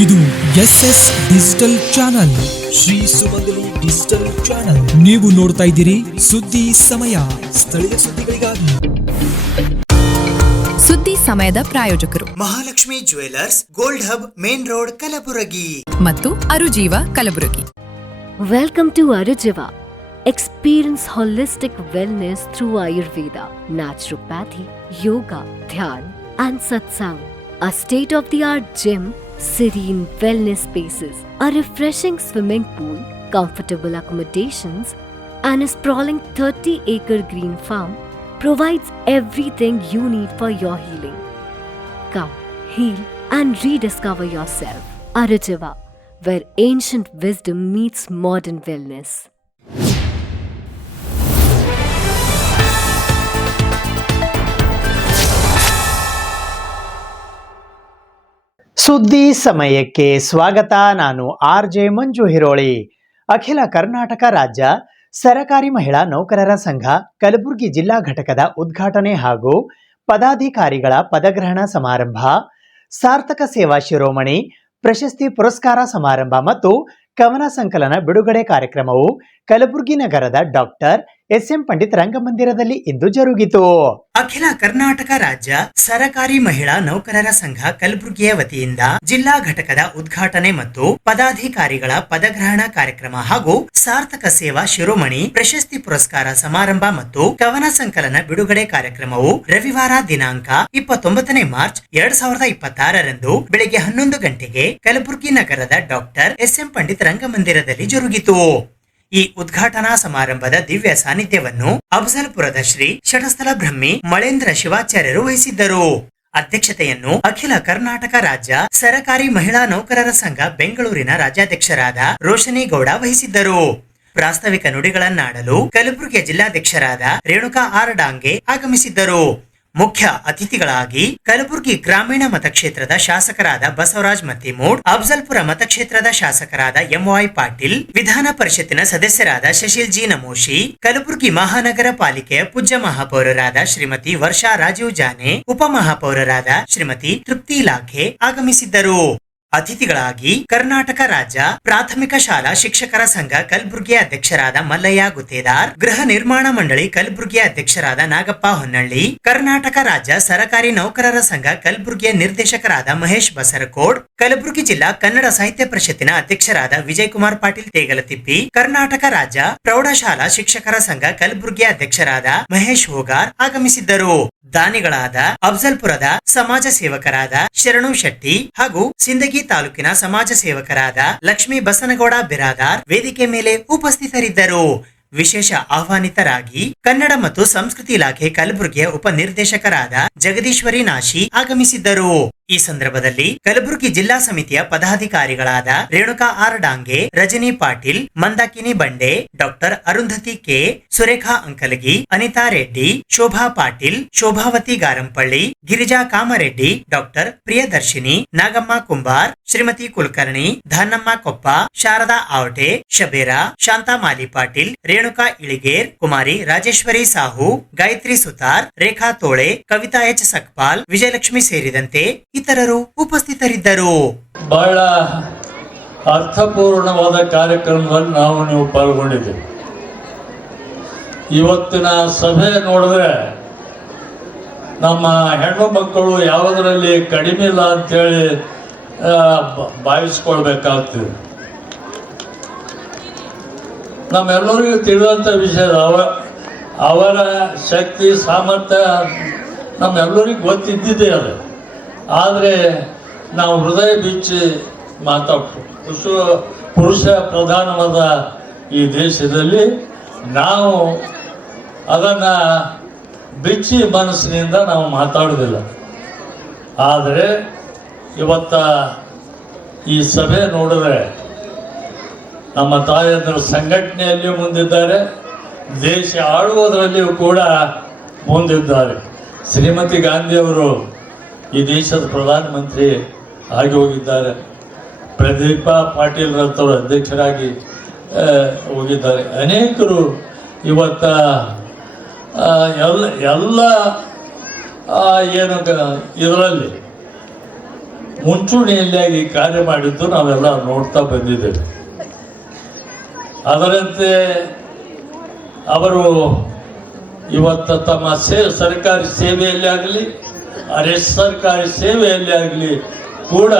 ಇದು SS digital channel, Shri ಸುಮಂಗಲಿ digital channel. ನೀವು ನೋಡ್ತಾ ಇದ್ದೀರಿ ಸುದ್ದಿ ಸಮಯ, ಸ್ಥಳೀಯ ಸುದ್ದಿಗಳಿಗಾಗಿ. ಸುದ್ದಿ ಸಮಯದ ಪ್ರಾಯೋಜಕರು Mahalakshmi jewellers, gold hub, main road, Kalaburagi ಮತ್ತು ಅರುಜೀವ Kalaburagi. Welcome to Arujiva. Experience holistic wellness through Ayurveda, naturopathy, yoga, dhyan and satsang. A state-of-the-art gym, serene wellness spaces, a refreshing swimming pool, comfortable accommodations and a sprawling 30-acre green farm provides everything you need for your healing. Come, heal and rediscover yourself. Arujiva, where ancient wisdom meets modern wellness. ಸುದ್ದಿ ಸಮಯಕ್ಕೆ ಸ್ವಾಗತ. ನಾನು RJ ಮಂಜು ಹಿರೋಳಿ. ಅಖಿಲ ಕರ್ನಾಟಕ ರಾಜ್ಯ ಸರಕಾರಿ ಮಹಿಳಾ ನೌಕರರ ಸಂಘ ಕಲಬುರಗಿ ಜಿಲ್ಲಾ ಘಟಕದ ಉದ್ಘಾಟನೆ ಹಾಗೂ ಪದಾಧಿಕಾರಿಗಳ ಪದಗ್ರಹಣ ಸಮಾರಂಭ, ಸಾರ್ಥಕ ಸೇವಾ ಶಿರೋಮಣಿ ಪ್ರಶಸ್ತಿ ಪುರಸ್ಕಾರ ಸಮಾರಂಭ ಮತ್ತು ಕವನ ಸಂಕಲನ ಬಿಡುಗಡೆ ಕಾರ್ಯಕ್ರಮವು ಕಲಬುರಗಿ ನಗರದ ಡಾಕ್ಟರ್ SM ಪಂಡಿತ್ ರಂಗಮಂದಿರದಲ್ಲಿ ಇಂದು ಜರುಗಿತು. ಅಖಿಲ ಕರ್ನಾಟಕ ರಾಜ್ಯ ಸರಕಾರಿ ಮಹಿಳಾ ನೌಕರರ ಸಂಘ ಕಲಬುರಗಿಯ ವತಿಯಿಂದ ಜಿಲ್ಲಾ ಘಟಕದ ಉದ್ಘಾಟನೆ ಮತ್ತು ಪದಾಧಿಕಾರಿಗಳ ಪದಗ್ರಹಣ ಕಾರ್ಯಕ್ರಮ ಹಾಗೂ ಸಾರ್ಥಕ ಸೇವಾ ಶಿರೋಮಣಿ ಪ್ರಶಸ್ತಿ ಪುರಸ್ಕಾರ ಸಮಾರಂಭ ಮತ್ತು ಕವನ ಸಂಕಲನ ಬಿಡುಗಡೆ ಕಾರ್ಯಕ್ರಮವು ರವಿವಾರ ದಿನಾಂಕ 29 ಮಾರ್ಚ್ 2026ರಂದು ಬೆಳಗ್ಗೆ 11 ಗಂಟೆಗೆ ಕಲಬುರಗಿ ನಗರದ ಡಾಕ್ಟರ್ SM ಪಂಡಿತ್ ರಂಗಮಂದಿರದಲ್ಲಿ ಜರುಗಿತು. ಈ ಉದ್ಘಾಟನಾ ಸಮಾರಂಭದ ದಿವ್ಯ ಸಾನ್ನಿಧ್ಯವನ್ನು ಅಫಜಲ್ಪುರದ ಶ್ರೀ ಶಟಸ್ಥಲ ಬ್ರಹ್ಮಿ ಮಳೇಂದ್ರ ಶಿವಾಚಾರ್ಯರು ವಹಿಸಿದ್ದರು. ಅಧ್ಯಕ್ಷತೆಯನ್ನು ಅಖಿಲ ಕರ್ನಾಟಕ ರಾಜ್ಯ ಸರಕಾರಿ ಮಹಿಳಾ ನೌಕರರ ಸಂಘ ಬೆಂಗಳೂರಿನ ರಾಜ್ಯಾಧ್ಯಕ್ಷರಾದ ರೋಶನಿ ಗೌಡ ವಹಿಸಿದ್ದರು. ಪ್ರಾಸ್ತಾವಿಕ ನುಡಿಗಳನ್ನಾಡಲು ಕಲಬುರಗಿಯ ಜಿಲ್ಲಾಧ್ಯಕ್ಷರಾದ ರೇಣುಕಾ R ಡಾಂಗೆ ಆಗಮಿಸಿದ್ದರು. ಮುಖ್ಯ ಅತಿಥಿಗಳಾಗಿ ಕಲಬುರಗಿ ಗ್ರಾಮೀಣ ಮತಕ್ಷೇತ್ರದ ಶಾಸಕರಾದ ಬಸವರಾಜ್ ಮತ್ತಿಮೂಡ್, ಅಫಜಲ್ಪುರ ಮತಕ್ಷೇತ್ರದ ಶಾಸಕರಾದ MY ಪಾಟೀಲ್, ವಿಧಾನ ಪರಿಷತ್ತಿನ ಸದಸ್ಯರಾದ ಶಶಿಲ್ ಜಿ ನಮೋಶಿ, ಕಲಬುರಗಿ ಮಹಾನಗರ ಪಾಲಿಕೆಯ ಪೂಜ್ಯ ಮಹಾಪೌರರಾದ ಶ್ರೀಮತಿ ವರ್ಷಾ ರಾಜೀವ್ ಜಾನೆ, ಉಪಮಹಾಪೌರರಾದ ಶ್ರೀಮತಿ ತೃಪ್ತಿ ಲಾಖೆ ಆಗಮಿಸಿದ್ದರು. ಅತಿಥಿಗಳಾಗಿ ಕರ್ನಾಟಕ ರಾಜ್ಯ ಪ್ರಾಥಮಿಕ ಶಾಲಾ ಶಿಕ್ಷಕರ ಸಂಘ ಕಲಬುರಗಿಯ ಅಧ್ಯಕ್ಷರಾದ ಮಲ್ಲಯ್ಯ ಗುತ್ತೇದಾರ್, ಗೃಹ ನಿರ್ಮಾಣ ಮಂಡಳಿ ಕಲಬುರಗಿಯ ಅಧ್ಯಕ್ಷರಾದ ನಾಗಪ್ಪ ಹೊನ್ನಳ್ಳಿ, ಕರ್ನಾಟಕ ರಾಜ್ಯ ಸರಕಾರಿ ನೌಕರರ ಸಂಘ ಕಲಬುರಗಿಯ ನಿರ್ದೇಶಕರಾದ ಮಹೇಶ್ ಬಸರಕೋಡ್, ಕಲಬುರಗಿ ಜಿಲ್ಲಾ ಕನ್ನಡ ಸಾಹಿತ್ಯ ಪರಿಷತ್ತಿನ ಅಧ್ಯಕ್ಷರಾದ ವಿಜಯ್ ಕುಮಾರ್ ಪಾಟೀಲ್ ತೇಗಲತಿಪ್ಪಿ, ಕರ್ನಾಟಕ ರಾಜ್ಯ ಪ್ರೌಢಶಾಲಾ ಶಿಕ್ಷಕರ ಸಂಘ ಕಲಬುರಗಿಯ ಅಧ್ಯಕ್ಷರಾದ ಮಹೇಶ್ ಹೋಗಾರ್ ಆಗಮಿಸಿದ್ದರು. ದಾನಿಗಳಾದ ಅಫಜಲ್ಪುರದ ಸಮಾಜ ಸೇವಕರಾದ ಶರಣು ಶೆಟ್ಟಿ ಹಾಗೂ ಸಿಂದಗಿ ತಾಲೂಕಿನ ಸಮಾಜ ಸೇವಕರಾದ ಲಕ್ಷ್ಮೀ ಬಸನಗೌಡ ಬಿರಾದಾರ್ ವೇದಿಕೆ ಮೇಲೆ ಉಪಸ್ಥಿತರಿದ್ದರು. ವಿಶೇಷ ಆಹ್ವಾನಿತರಾಗಿ ಕನ್ನಡ ಮತ್ತು ಸಂಸ್ಕೃತಿ ಇಲಾಖೆ ಕಲಬುರಗಿಯ ಉಪನಿರ್ದೇಶಕರಾದ ಜಗದೀಶ್ವರಿ ನಾಶಿ ಆಗಮಿಸಿದ್ದರು. ಈ ಸಂದರ್ಭದಲ್ಲಿ ಕಲಬುರಗಿ ಜಿಲ್ಲಾ ಸಮಿತಿಯ ಪದಾಧಿಕಾರಿಗಳಾದ Renuka R Dange, Rajani Patil, Mandakini Bande, doctor Arundhati K, Surekha Ankalagi, Anita Reddy, Shobha Patil, Shobhavati Garampalli, Girija Kamareddy, doctor Priyadarshini, Nagamma Kumbar, Shrimati Kulkarni, Danamma Koppa, Sharada Avate, Shabera, Shanta Mali Patil, Renuka Iliger, Kumari Rajeshwari Sahu, Gayatri Sutar, Rekha Tole, Kavita H Sakpal, Vijayalakshmi ಸೇರಿದಂತೆ ಇತರರು ಉಪಸ್ಥಿತರಿದ್ದರು. ಬಹಳ ಅರ್ಥಪೂರ್ಣವಾದ ಕಾರ್ಯಕ್ರಮದಲ್ಲಿ ನೀವು ಪಾಲ್ಗೊಂಡಿದ್ದೀವಿ. ಇವತ್ತಿನ ಸಭೆ ನೋಡಿದ್ರೆ ನಮ್ಮ ಹೆಣ್ಣು ಮಕ್ಕಳು ಯಾವುದರಲ್ಲಿ ಕಡಿಮೆ ಇಲ್ಲ ಅಂತೇಳಿ ಭಾವಿಸ್ಕೊಳ್ಬೇಕಾಗ್ತದೆ. ನಮ್ಮೆಲ್ಲರಿಗೂ ತಿಳಿದಂಥ ವಿಷಯ ಅವರ ಶಕ್ತಿ ಸಾಮರ್ಥ್ಯ ನಮ್ಮೆಲ್ಲರಿಗೂ ಗೊತ್ತಿದ್ದಿದೆ ಅದು. ಆದರೆ ನಾವು ಹೃದಯ ಬಿಚ್ಚಿ ಪುರುಷ ಪ್ರಧಾನವಾದ ಈ ದೇಶದಲ್ಲಿ ನಾವು ಅದನ್ನು ಬಿಚ್ಚಿ ಮನಸ್ಸಿನಿಂದ ನಾವು ಮಾತಾಡೋದಿಲ್ಲ. ಆದರೆ ಇವತ್ತ ಈ ಸಭೆ ನೋಡಿದ್ರೆ ನಮ್ಮ ತಾಯಂದಿರು ಸಂಘಟನೆಯಲ್ಲಿಯೂ ಮುಂದಿದ್ದಾರೆ, ದೇಶ ಆಳುವುದರಲ್ಲಿಯೂ ಕೂಡ ಮುಂದಿದ್ದಾರೆ. ಶ್ರೀಮತಿ ಗಾಂಧಿಯವರು ಈ ದೇಶದ ಪ್ರಧಾನಮಂತ್ರಿ ಆಗಿ ಹೋಗಿದ್ದಾರೆ. ಪ್ರದೀಪ ಪಾಟೀಲ್ ರವರು ಅಧ್ಯಕ್ಷರಾಗಿ ಹೋಗಿದ್ದಾರೆ. ಅನೇಕರು ಇವತ್ತ ಎಲ್ಲ ಏನು ಇದರಲ್ಲಿ ಮುಂಚೂಣಿಯಲ್ಲಿ ಕಾರ್ಯ ಮಾಡಿದ್ದು ನಾವೆಲ್ಲ ನೋಡ್ತಾ ಬಂದಿದ್ದೇವೆ. ಅದರಂತೆ ಅವರು ಇವತ್ತು ತಮ್ಮ ಸರ್ಕಾರಿ ಸೇವೆಯಲ್ಲಿ ಆಗಲಿ ಸರ್ಕಾರಿ ಸೇವೆಯಲ್ಲಿ ಆಗಲಿ ಕೂಡ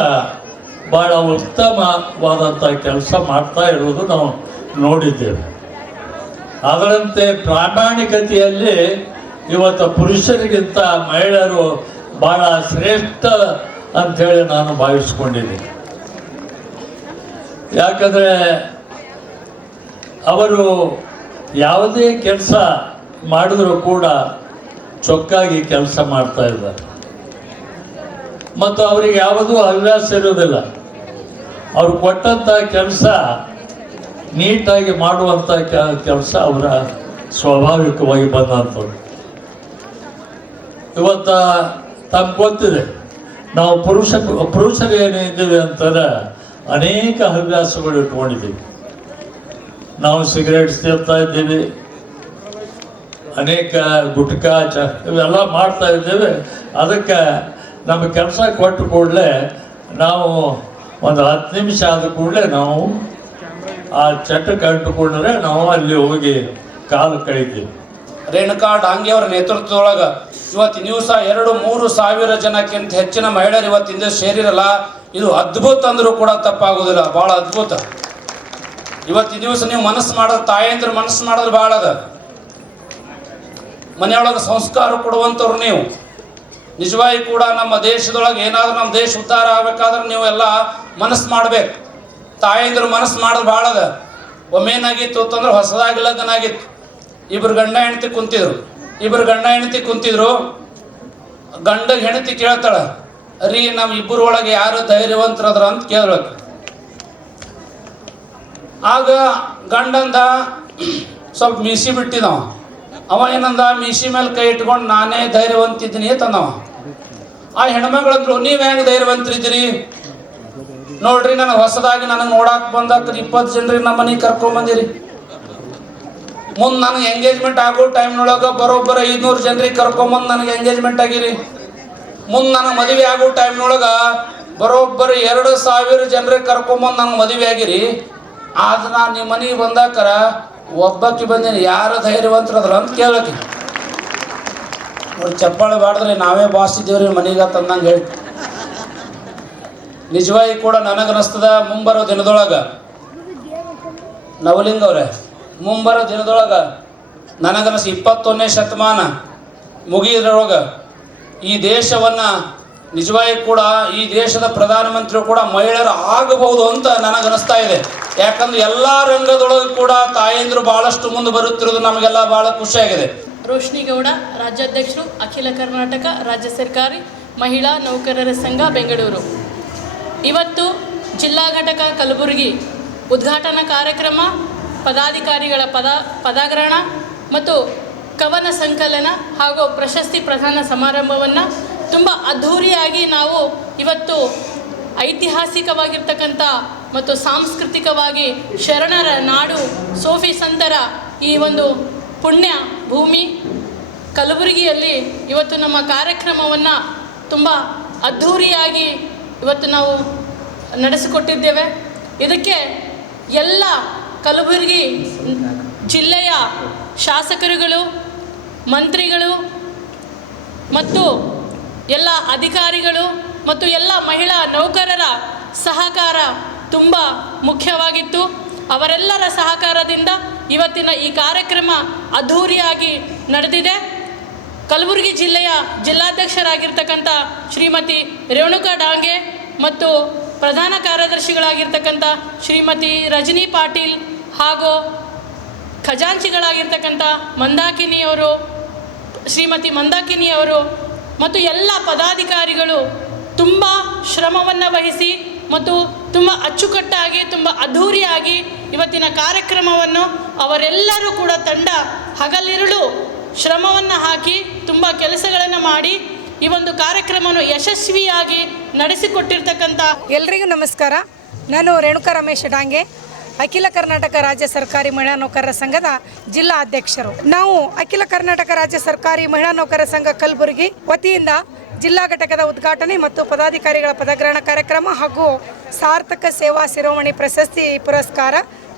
ಭಾಳ ಉತ್ತಮವಾದಂಥ ಕೆಲಸ ಮಾಡ್ತಾ ಇರೋದು ನಾವು ನೋಡಿದ್ದೇವೆ. ಅದರಂತೆ ಪ್ರಾಮಾಣಿಕತೆಯಲ್ಲಿ ಇವತ್ತು ಪುರುಷರಿಗಿಂತ ಮಹಿಳೆಯರು ಭಾಳ ಶ್ರೇಷ್ಠ ಅಂಥೇಳಿ ನಾನು ಭಾವಿಸ್ಕೊಂಡಿದ್ದೀನಿ. ಯಾಕಂದರೆ ಅವರು ಯಾವುದೇ ಕೆಲಸ ಮಾಡಿದರೂ ಕೂಡ ಚೊಕ್ಕಾಗಿ ಕೆಲಸ ಮಾಡ್ತಾ ಇದ್ದಾರೆ ಮತ್ತು ಅವರಿಗೆ ಯಾವುದೂ ಹವ್ಯಾಸ ಇರೋದಿಲ್ಲ. ಅವ್ರು ಕೊಟ್ಟಂಥ ಕೆಲಸ ನೀಟಾಗಿ ಮಾಡುವಂಥ ಕೆಲಸ ಅವರ ಸ್ವಾಭಾವಿಕವಾಗಿ ಬಂದಂಥದ್ದು. ಇವತ್ತು ತಮ್ಗೆ ಗೊತ್ತಿದೆ, ನಾವು ಪುರುಷರು ಏನಿದ್ದೀವಿ ಅಂತಾರೆ ಅನೇಕ ಹವ್ಯಾಸಗಳು ಇಟ್ಕೊಂಡಿದ್ದೀವಿ. ನಾವು ಸಿಗರೇಟ್ ಸೇರ್ತಾ ಇದ್ದೀವಿ, ಅನೇಕ ಗುಟ್ಕಾ ಇವೆಲ್ಲ ಮಾಡ್ತಾ ಇದ್ದೇವೆ. ಅದಕ್ಕೆ ನಮ್ಮ ಕೆಲಸ ಕೊಟ್ಟ ಕೂಡಲೇ ನಾವು ಒಂದು 10 ನಿಮಿಷ ಆದ ಕೂಡಲೇ ನಾವು ಆ ಚಟಕ್ಕೆ ಅಂಟುಕೊಂಡ್ರೆ ನಾವು ಅಲ್ಲಿ ಹೋಗಿ ಕಾಲು ಕಳಿತೀವಿ. ರೇಣುಕಾ ಡಾಂಗೆ ಅವರ ನೇತೃತ್ವದೊಳಗೆ ಇವತ್ತಿನ ದಿವಸ 2-3 ಸಾವಿರ ಜನಕ್ಕಿಂತ ಹೆಚ್ಚಿನ ಮಹಿಳೆಯರು ಇವತ್ತಿಂದ ಸೇರಿರಲ್ಲ. ಇದು ಅದ್ಭುತ ಅಂದರೂ ಕೂಡ ತಪ್ಪಾಗೋದಿಲ್ಲ, ಭಾಳ ಅದ್ಭುತ. ಇವತ್ತಿನ ದಿವಸ ನೀವು ಮನಸ್ಸು ಮಾಡೋದು, ತಾಯಂದ್ರೆ ಮನಸ್ಸು ಮಾಡೋದು ಭಾಳ ಅದ. ಮನೆಯೊಳಗೆ ಸಂಸ್ಕಾರ ಕೊಡುವಂಥವ್ರು ನೀವು. ನಿಜವಾಗಿ ಕೂಡ ನಮ್ಮ ದೇಶದೊಳಗೆ ಏನಾದರೂ ನಮ್ಮ ದೇಶ ಉದ್ಧಾರ ಆಗಬೇಕಾದ್ರೆ ನೀವು ಎಲ್ಲ ಮನಸ್ಸು ಮಾಡಬೇಕು. ತಾಯಂದ್ರೆ ಮನಸ್ಸು ಮಾಡೋದು ಭಾಳ ಅದ. ಒಮ್ಮೇನಾಗಿತ್ತು ಅಂತಂದ್ರೆ ಹೊಸದಾಗಿ ಲಗ್ನ ಆಗಿತ್ತು. ಇಬ್ಬರು ಗಂಡ ಹೆಂಡತಿ ಕುಂತಿದ್ರು. ಗಂಡ ಹೆಂಡತಿ ಕೇಳ್ತಾಳೆ, ರೀ ನಮ್ಮ ಇಬ್ಬರ ಒಳಗೆ ಯಾರು ಧೈರ್ಯವಂತರದ್ರ ಅಂತ ಕೇಳ್ಬೇಕು. ಆಗ ಗಂಡಂದ ಸ್ವಲ್ಪ ಮೀಸಿ ಬಿಟ್ಟಿದವ. ಅವ ಏನಂದ, ಮೀಸಿ ಮೇಲೆ ಕೈ ಇಟ್ಕೊಂಡು ನಾನೇ ಧೈರ್ಯವಂತಿದ್ದೀನಿ ತಂದವ. ಆ ಹೆಣ್ಮಗಳಂದ್ರು, ನೀವು ಹೆಂಗೆ ಧೈರ್ಯವಂತರಿದ್ದೀರಿ ನೋಡ್ರಿ, ನನಗೆ ಹೊಸದಾಗಿ ನನಗೆ ನೋಡಕ್ಕೆ ಬಂದಾಕ್ರಿ 20 ಜನರಿಗೆ ನಮ್ಮ ಮನೆಗೆ ಕರ್ಕೊಂಬಂದಿರಿ. ಮುಂದೆ ನನಗೆ ಎಂಗೇಜ್ಮೆಂಟ್ ಆಗೋ ಟೈಮ್ನೊಳಗೆ ಬರೋಬ್ಬರ 500 ಜನರಿಗೆ ಕರ್ಕೊಂಬಂದು ನನಗೆ ಎಂಗೇಜ್ಮೆಂಟ್ ಆಗಿರಿ. ಮುಂದೆ ನನಗೆ ಮದುವೆ ಆಗೋ ಟೈಮ್ನೊಳಗೆ ಬರೋಬ್ಬರ 2000 ಜನರಿಗೆ ಕರ್ಕೊಂಬಂದು ನನಗೆ ಮದುವೆ ಆಗಿರಿ. ಆದ್ರೆ ನಾನು ನಿಮ್ಮ ಮನೆಗೆ ಬಂದಾಕರ ಒಬ್ಬಕ್ಕೆ ಬಂದೀನಿ, ಯಾರು ಧೈರ್ಯವಂತರದ್ರ ಅಂತ ಕೇಳಕ್ಕೆ. ನೋಡಿ, ಚಪ್ಪಾಳೆ ಬಾಡಿದ್ರೆ ನಾವೇ ಬಾಸ್ ಇದ್ದೀವ್ರಿ ಮನೆಗೆ ತಂದಂಗೆ ಹೇಳಿ. ನಿಜವಾಗಿ ಕೂಡ ನನಗನ್ನಿಸ್ತದ, ಮುಂಬರೋ ದಿನದೊಳಗೆ ನವಲಿಂಗ ಅವರೇ, ಮುಂಬರೋ ದಿನದೊಳಗೆ ನನಗನ್ನಿಸ್ 21ನೇ ಶತಮಾನ ಮುಗಿದ್ರೊಳಗೆ ಈ ದೇಶವನ್ನು ನಿಜವಾಗಿ ಕೂಡ ಈ ದೇಶದ ಪ್ರಧಾನಮಂತ್ರಿ ಕೂಡ ಮಹಿಳೆಯರು ಆಗಬಹುದು ಅಂತ ನನಗನ್ನಿಸ್ತಾ ಇದೆ. ಯಾಕಂದ್ರೆ ಎಲ್ಲ ರಂಗದೊಳಗೆ ಕೂಡ ತಾಯಂದ್ರು ಭಾಳಷ್ಟು ಮುಂದೆ ಬರುತ್ತಿರೋದು ನಮಗೆಲ್ಲ ಭಾಳ ಖುಷಿಯಾಗಿದೆ. ರೋಶ್ನಿ ಗೌಡ, ರಾಜ್ಯಾಧ್ಯಕ್ಷರು, ಅಖಿಲ ಕರ್ನಾಟಕ ರಾಜ್ಯ ಸರ್ಕಾರಿ ಮಹಿಳಾ ನೌಕರರ ಸಂಘ, ಬೆಂಗಳೂರು. ಇವತ್ತು ಜಿಲ್ಲಾ ಘಟಕ ಕಲಬುರಗಿ ಉದ್ಘಾಟನಾ ಕಾರ್ಯಕ್ರಮ, ಪದಾಧಿಕಾರಿಗಳ ಪದಗ್ರಹಣ ಮತ್ತು ಕವನ ಸಂಕಲನ ಹಾಗೂ ಪ್ರಶಸ್ತಿ ಪ್ರದಾನ ಸಮಾರಂಭವನ್ನು ತುಂಬ ಅದ್ಧೂರಿಯಾಗಿ ನಾವು ಇವತ್ತು ಐತಿಹಾಸಿಕವಾಗಿರ್ತಕ್ಕಂಥ ಮತ್ತು ಸಾಂಸ್ಕೃತಿಕವಾಗಿ ಶರಣರ ನಾಡು ಸೋಫಿ ಸಂತರ ಈ ಒಂದು ಪುಣ್ಯ ಭೂಮಿ ಕಲಬುರಗಿಯಲ್ಲಿ ಇವತ್ತು ನಮ್ಮ ಕಾರ್ಯಕ್ರಮವನ್ನು ತುಂಬ ಅದ್ಧೂರಿಯಾಗಿ ಇವತ್ತು ನಾವು ನಡೆಸಿಕೊಟ್ಟಿದ್ದೇವೆ. ಇದಕ್ಕೆ ಎಲ್ಲ ಕಲಬುರಗಿ ಜಿಲ್ಲೆಯ ಶಾಸಕರುಗಳು, ಮಂತ್ರಿಗಳು ಮತ್ತು ಎಲ್ಲ ಅಧಿಕಾರಿಗಳು ಮತ್ತು ಎಲ್ಲ ಮಹಿಳಾ ನೌಕರರ ಸಹಕಾರ ತುಂಬ ಮುಖ್ಯವಾಗಿತ್ತು. ಅವರೆಲ್ಲರ ಸಹಕಾರದಿಂದ ಇವತ್ತಿನ ಈ ಕಾರ್ಯಕ್ರಮ ಅದ್ಧೂರಿಯಾಗಿ ನಡೆದಿದೆ. ಕಲಬುರಗಿ ಜಿಲ್ಲೆಯ ಜಿಲ್ಲಾಧ್ಯಕ್ಷರಾಗಿರ್ತಕ್ಕಂಥ ಶ್ರೀಮತಿ ರೇಣುಕಾ ಡಾಂಗೆ ಮತ್ತು ಪ್ರಧಾನ ಕಾರ್ಯದರ್ಶಿಗಳಾಗಿರ್ತಕ್ಕಂಥ ಶ್ರೀಮತಿ ರಜನಿ ಪಾಟೀಲ್ ಹಾಗೂ ಖಜಾಂಚಿಗಳಾಗಿರ್ತಕ್ಕಂಥ ಶ್ರೀಮತಿ ಮಂದಾಕಿನಿಯವರು ಮತ್ತು ಎಲ್ಲ ಪದಾಧಿಕಾರಿಗಳು ತುಂಬ ಶ್ರಮವನ್ನು ವಹಿಸಿ ಮತ್ತು ತುಂಬ ಅಚ್ಚುಕಟ್ಟಾಗಿ ತುಂಬ ಅದ್ಧೂರಿಯಾಗಿ ಇವತ್ತಿನ ಕಾರ್ಯಕ್ರಮವನ್ನು ಅವರೆಲ್ಲರೂ ಕೂಡ ತಂಡ ಹಗಲಿರುಳು ಶ್ರಮವನ್ನು ಹಾಕಿ ತುಂಬ ಕೆಲಸಗಳನ್ನು ಮಾಡಿ ಈ ಒಂದು ಕಾರ್ಯಕ್ರಮವನ್ನು ಯಶಸ್ವಿಯಾಗಿ ನಡೆಸಿಕೊಟ್ಟಿರ್ತಕ್ಕಂಥ ಎಲ್ರಿಗೂ ನಮಸ್ಕಾರ. ನಾನು ರೇಣುಕಾ ರಮೇಶ್ ಡಾಂಗೆ, ಅಖಿಲ ಕರ್ನಾಟಕ ರಾಜ್ಯ ಸರ್ಕಾರಿ ಮಹಿಳಾ ನೌಕರರ ಸಂಘದ ಜಿಲ್ಲಾ ಅಧ್ಯಕ್ಷರು. ನಾವು ಅಖಿಲ ಕರ್ನಾಟಕ ರಾಜ್ಯ ಸರ್ಕಾರಿ ಮಹಿಳಾ ನೌಕರರ ಸಂಘ ಕಲಬುರಗಿ ವತಿಯಿಂದ ಜಿಲ್ಲಾ ಘಟಕದ ಉದ್ಘಾಟನೆ ಮತ್ತು ಪದಾಧಿಕಾರಿಗಳ ಪದಗ್ರಹಣ ಕಾರ್ಯಕ್ರಮ ಹಾಗೂ ಸಾರ್ಥಕ ಸೇವಾ ಶಿರೋಮಣಿ ಪ್ರಶಸ್ತಿ ಪುರಸ್ಕಾರ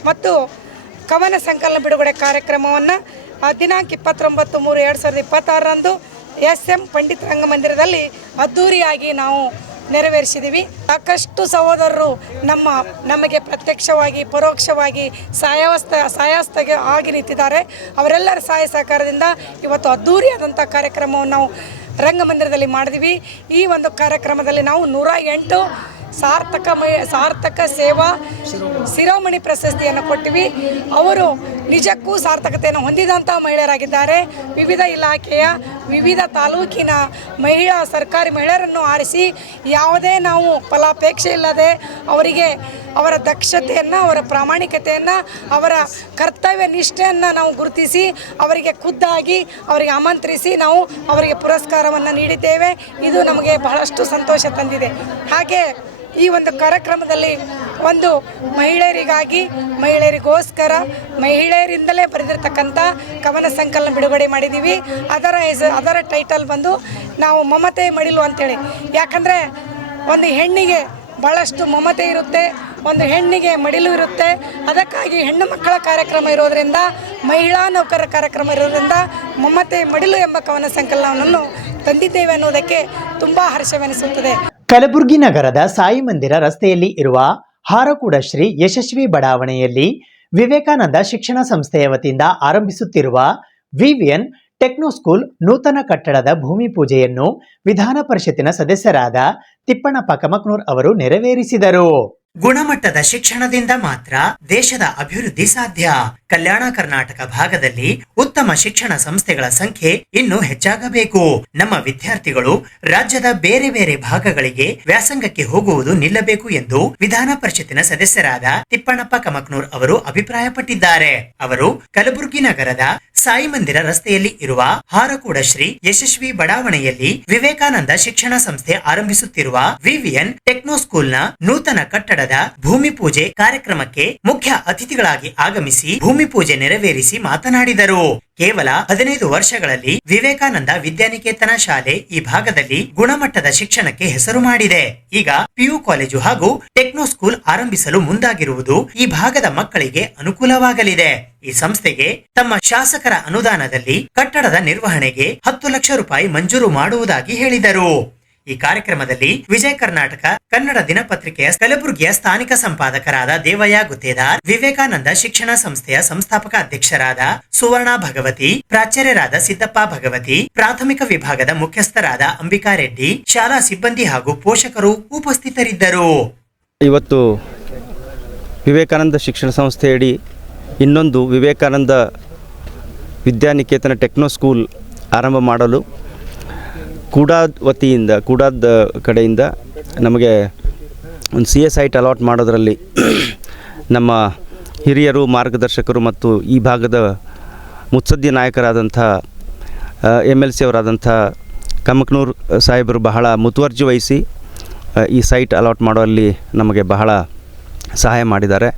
ಮತ್ತು ಕವನ ಸಂಕಲನ ಬಿಡುಗಡೆ ಕಾರ್ಯಕ್ರಮವನ್ನು ದಿನಾಂಕ 29/3/2026 SM ಪಂಡಿತ್ ರಂಗಮಂದಿರದಲ್ಲಿ ಅದ್ಧೂರಿಯಾಗಿ ನಾವು ನೆರವೇರಿಸಿದ್ದೀವಿ. ಸಾಕಷ್ಟು ಸಹೋದರರು ನಮಗೆ ಪ್ರತ್ಯಕ್ಷವಾಗಿ ಪರೋಕ್ಷವಾಗಿ ಸಹಾಯಹಸ್ತ ಆಗಿ ನಿಂತಿದ್ದಾರೆ. ಅವರೆಲ್ಲರ ಸಹಾಯ ಸಹಕಾರದಿಂದ ಇವತ್ತು ಅದ್ಧೂರಿಯಾದಂಥ ಕಾರ್ಯಕ್ರಮವನ್ನು ನಾವು ರಂಗಮಂದಿರದಲ್ಲಿ ಮಾಡಿದ್ವಿ. ಈ ಒಂದು ಕಾರ್ಯಕ್ರಮದಲ್ಲಿ ನಾವು 108 ಸಾರ್ಥಕ ಸೇವಾ ಶಿರೋಮಣಿ ಪ್ರಶಸ್ತಿಯನ್ನು ಕೊಟ್ಟಿವಿ. ಅವರು ನಿಜಕ್ಕೂ ಸಾರ್ಥಕತೆಯನ್ನು ಹೊಂದಿದಂಥ ಮಹಿಳೆಯರಾಗಿದ್ದಾರೆ. ವಿವಿಧ ಇಲಾಖೆಯ ವಿವಿಧ ತಾಲೂಕಿನ ಸರ್ಕಾರಿ ಮಹಿಳೆಯರನ್ನು ಆರಿಸಿ ಯಾವುದೇ ನಾವು ಫಲಾಪೇಕ್ಷೆ ಇಲ್ಲದೆ ಅವರಿಗೆ ಅವರ ದಕ್ಷತೆಯನ್ನು, ಅವರ ಪ್ರಾಮಾಣಿಕತೆಯನ್ನು, ಅವರ ಕರ್ತವ್ಯ ನಿಷ್ಠೆಯನ್ನು ನಾವು ಗುರುತಿಸಿ ಅವರಿಗೆ ಖುದ್ದಾಗಿ ಅವರಿಗೆ ಆಮಂತ್ರಿಸಿ ನಾವು ಅವರಿಗೆ ಪುರಸ್ಕಾರವನ್ನು ನೀಡಿದ್ದೇವೆ. ಇದು ನಮಗೆ ಬಹಳಷ್ಟು ಸಂತೋಷ ತಂದಿದೆ. ಹಾಗೆ ಈ ಒಂದು ಕಾರ್ಯಕ್ರಮದಲ್ಲಿ ಒಂದು ಮಹಿಳೆಯರಿಗೋಸ್ಕರ ಮಹಿಳೆಯರಿಂದಲೇ ಬರೆದಿರ್ತಕ್ಕಂಥ ಕವನ ಸಂಕಲನ ಬಿಡುಗಡೆ ಮಾಡಿದ್ದೀವಿ. ಅದರ ಟೈಟಲ್ ಬಂದು ನಾವು ಮಮತೆ ಮಡಿಲು ಅಂತೇಳಿ. ಯಾಕಂದರೆ ಒಂದು ಹೆಣ್ಣಿಗೆ ಭಾಳಷ್ಟು ಮಮತೆ ಇರುತ್ತೆ, ಒಂದು ಹೆಣ್ಣಿಗೆ ಮಡಿಲು ಇರುತ್ತೆ. ಅದಕ್ಕಾಗಿ ಹೆಣ್ಣು ಮಕ್ಕಳ ಕಾರ್ಯಕ್ರಮ ಇರೋದರಿಂದ, ಮಹಿಳಾ ನೌಕರರ ಕಾರ್ಯಕ್ರಮ ಇರೋದರಿಂದ ಮಮತೆ ಮಡಿಲು ಎಂಬ ಕವನ ಸಂಕಲನವನ್ನು ತಂದಿದ್ದೇವೆ ಅನ್ನೋದಕ್ಕೆ ತುಂಬ ಹರ್ಷವೆನಿಸುತ್ತದೆ. ಕಲಬುರಗಿ ನಗರದ ಸಾಯಿ ಮಂದಿರ ರಸ್ತೆಯಲ್ಲಿ ಇರುವ ಹಾರಕೂಡ ಶ್ರೀ ಯಶಸ್ವಿ ಬಡಾವಣೆಯಲ್ಲಿ ವಿವೇಕಾನಂದ ಶಿಕ್ಷಣ ಸಂಸ್ಥೆಯ ವತಿಯಿಂದ ಆರಂಭಿಸುತ್ತಿರುವ ವಿವಿಎನ್ ಟೆಕ್ನೋ ಸ್ಕೂಲ್ ನೂತನ ಕಟ್ಟಡದ ಭೂಮಿ ಪೂಜೆಯನ್ನು ವಿಧಾನ ಪರಿಷತ್ತಿನ ಸದಸ್ಯರಾದ ತಿಪ್ಪಣ್ಣಪ್ಪ ಕಮಕ್ನೂರ್ ಅವರು ನೆರವೇರಿಸಿದರು. ಗುಣಮಟ್ಟದ ಶಿಕ್ಷಣದಿಂದ ಮಾತ್ರ ದೇಶದ ಅಭಿವೃದ್ಧಿ ಸಾಧ್ಯ. ಕಲ್ಯಾಣ ಕರ್ನಾಟಕ ಭಾಗದಲ್ಲಿ ಉತ್ತಮ ಶಿಕ್ಷಣ ಸಂಸ್ಥೆಗಳ ಸಂಖ್ಯೆ ಇನ್ನೂ ಹೆಚ್ಚಾಗಬೇಕು. ನಮ್ಮ ವಿದ್ಯಾರ್ಥಿಗಳು ರಾಜ್ಯದ ಬೇರೆ ಬೇರೆ ಭಾಗಗಳಿಗೆ ವ್ಯಾಸಂಗಕ್ಕೆ ಹೋಗುವುದು ನಿಲ್ಲಬೇಕು ಎಂದು ವಿಧಾನ ಪರಿಷತ್ತಿನ ಸದಸ್ಯರಾದ ತಿಪ್ಪಣ್ಣಪ್ಪ ಕಮಕ್ನೂರ್ ಅವರು ಅಭಿಪ್ರಾಯಪಟ್ಟಿದ್ದಾರೆ. ಅವರು ಕಲಬುರಗಿ ನಗರದ ಸಾಯಿ ಮಂದಿರ ರಸ್ತೆಯಲ್ಲಿ ಇರುವ ಹಾರಕೂಡ ಶ್ರೀ ಯಶಸ್ವಿ ಬಡಾವಣೆಯಲ್ಲಿ ವಿವೇಕಾನಂದ ಶಿಕ್ಷಣ ಸಂಸ್ಥೆ ಆರಂಭಿಸುತ್ತಿರುವ ವಿವಿಎನ್ ಟೆಕ್ನೋ ಸ್ಕೂಲ್ನ ನೂತನ ಕಟ್ಟಡದ ಭೂಮಿ ಪೂಜೆ ಕಾರ್ಯಕ್ರಮಕ್ಕೆ ಮುಖ್ಯ ಅತಿಥಿಗಳಾಗಿ ಆಗಮಿಸಿ ಭೂಮಿ ಪೂಜೆ ನೆರವೇರಿಸಿ ಮಾತನಾಡಿದರು. ಕೇವಲ 15 ವರ್ಷಗಳಲ್ಲಿ ವಿವೇಕಾನಂದ ವಿದ್ಯಾನಿಕೇತನ ಶಾಲೆ ಈ ಭಾಗದಲ್ಲಿ ಗುಣಮಟ್ಟದ ಶಿಕ್ಷಣಕ್ಕೆ ಹೆಸರು ಮಾಡಿದೆ. ಈಗ PU ಕಾಲೇಜು ಹಾಗೂ ಟೆಕ್ನೋ ಸ್ಕೂಲ್ ಆರಂಭಿಸಲು ಮುಂದಾಗಿರುವುದು ಈ ಭಾಗದ ಮಕ್ಕಳಿಗೆ ಅನುಕೂಲವಾಗಲಿದೆ. ಈ ಸಂಸ್ಥೆಗೆ ತಮ್ಮ ಶಾಸಕರ ಅನುದಾನದಲ್ಲಿ ಕಟ್ಟಡದ ನಿರ್ವಹಣೆಗೆ 10 ಲಕ್ಷ ರೂಪಾಯಿ ಮಂಜೂರು ಮಾಡುವುದಾಗಿ ಹೇಳಿದರು. ಈ ಕಾರ್ಯಕ್ರಮದಲ್ಲಿ ವಿಜಯ ಕರ್ನಾಟಕ ಕನ್ನಡ ದಿನಪತ್ರಿಕೆಯ ಕಲಬುರಗಿಯ ಸ್ಥಾನಿಕ ಸಂಪಾದಕರಾದ ದೇವಯ್ಯ ಗುತ್ತೇದಾರ್, ವಿವೇಕಾನಂದ ಶಿಕ್ಷಣ ಸಂಸ್ಥೆಯ ಸಂಸ್ಥಾಪಕ ಅಧ್ಯಕ್ಷರಾದ ಸುವರ್ಣ ಭಗವತಿ, ಪ್ರಾಚಾರ್ಯರಾದ ಸಿದ್ದಪ್ಪ ಭಗವತಿ, ಪ್ರಾಥಮಿಕ ವಿಭಾಗದ ಮುಖ್ಯಸ್ಥರಾದ ಅಂಬಿಕಾ ರೆಡ್ಡಿ, ಶಾಲಾ ಸಿಬ್ಬಂದಿ ಹಾಗೂ ಪೋಷಕರು ಉಪಸ್ಥಿತರಿದ್ದರು. ಇವತ್ತು ವಿವೇಕಾನಂದ ಶಿಕ್ಷಣ ಸಂಸ್ಥೆಯಡಿ ಇನ್ನೊಂದು ವಿವೇಕಾನಂದ ವಿದ್ಯಾನಿಕೇತನ ಟೆಕ್ನೋ ಸ್ಕೂಲ್ ಆರಂಭ ಮಾಡಲು ಕೂಡಾದ ಕಡೆಯಿಂದ ನಮಗೆ ಒಂದು CS ಸೈಟ್ ಅಲಾಟ್ ಮಾಡೋದರಲ್ಲಿ ನಮ್ಮ ಹಿರಿಯರು, ಮಾರ್ಗದರ್ಶಕರು ಮತ್ತು ಈ ಭಾಗದ ಮುತ್ಸದ್ದಿ ನಾಯಕರಾದಂಥ MLC ಅವರಾದಂಥ ಕಮಕ್ನೂರ್ ಸಾಹೇಬರು ಬಹಳ ಮುತುವರ್ಜಿ ವಹಿಸಿ ಈ ಸೈಟ್ ಅಲಾಟ್ ಮಾಡುವಲ್ಲಿ ನಮಗೆ ಬಹಳ ಸಹಾಯ ಮಾಡಿದ್ದಾರೆ.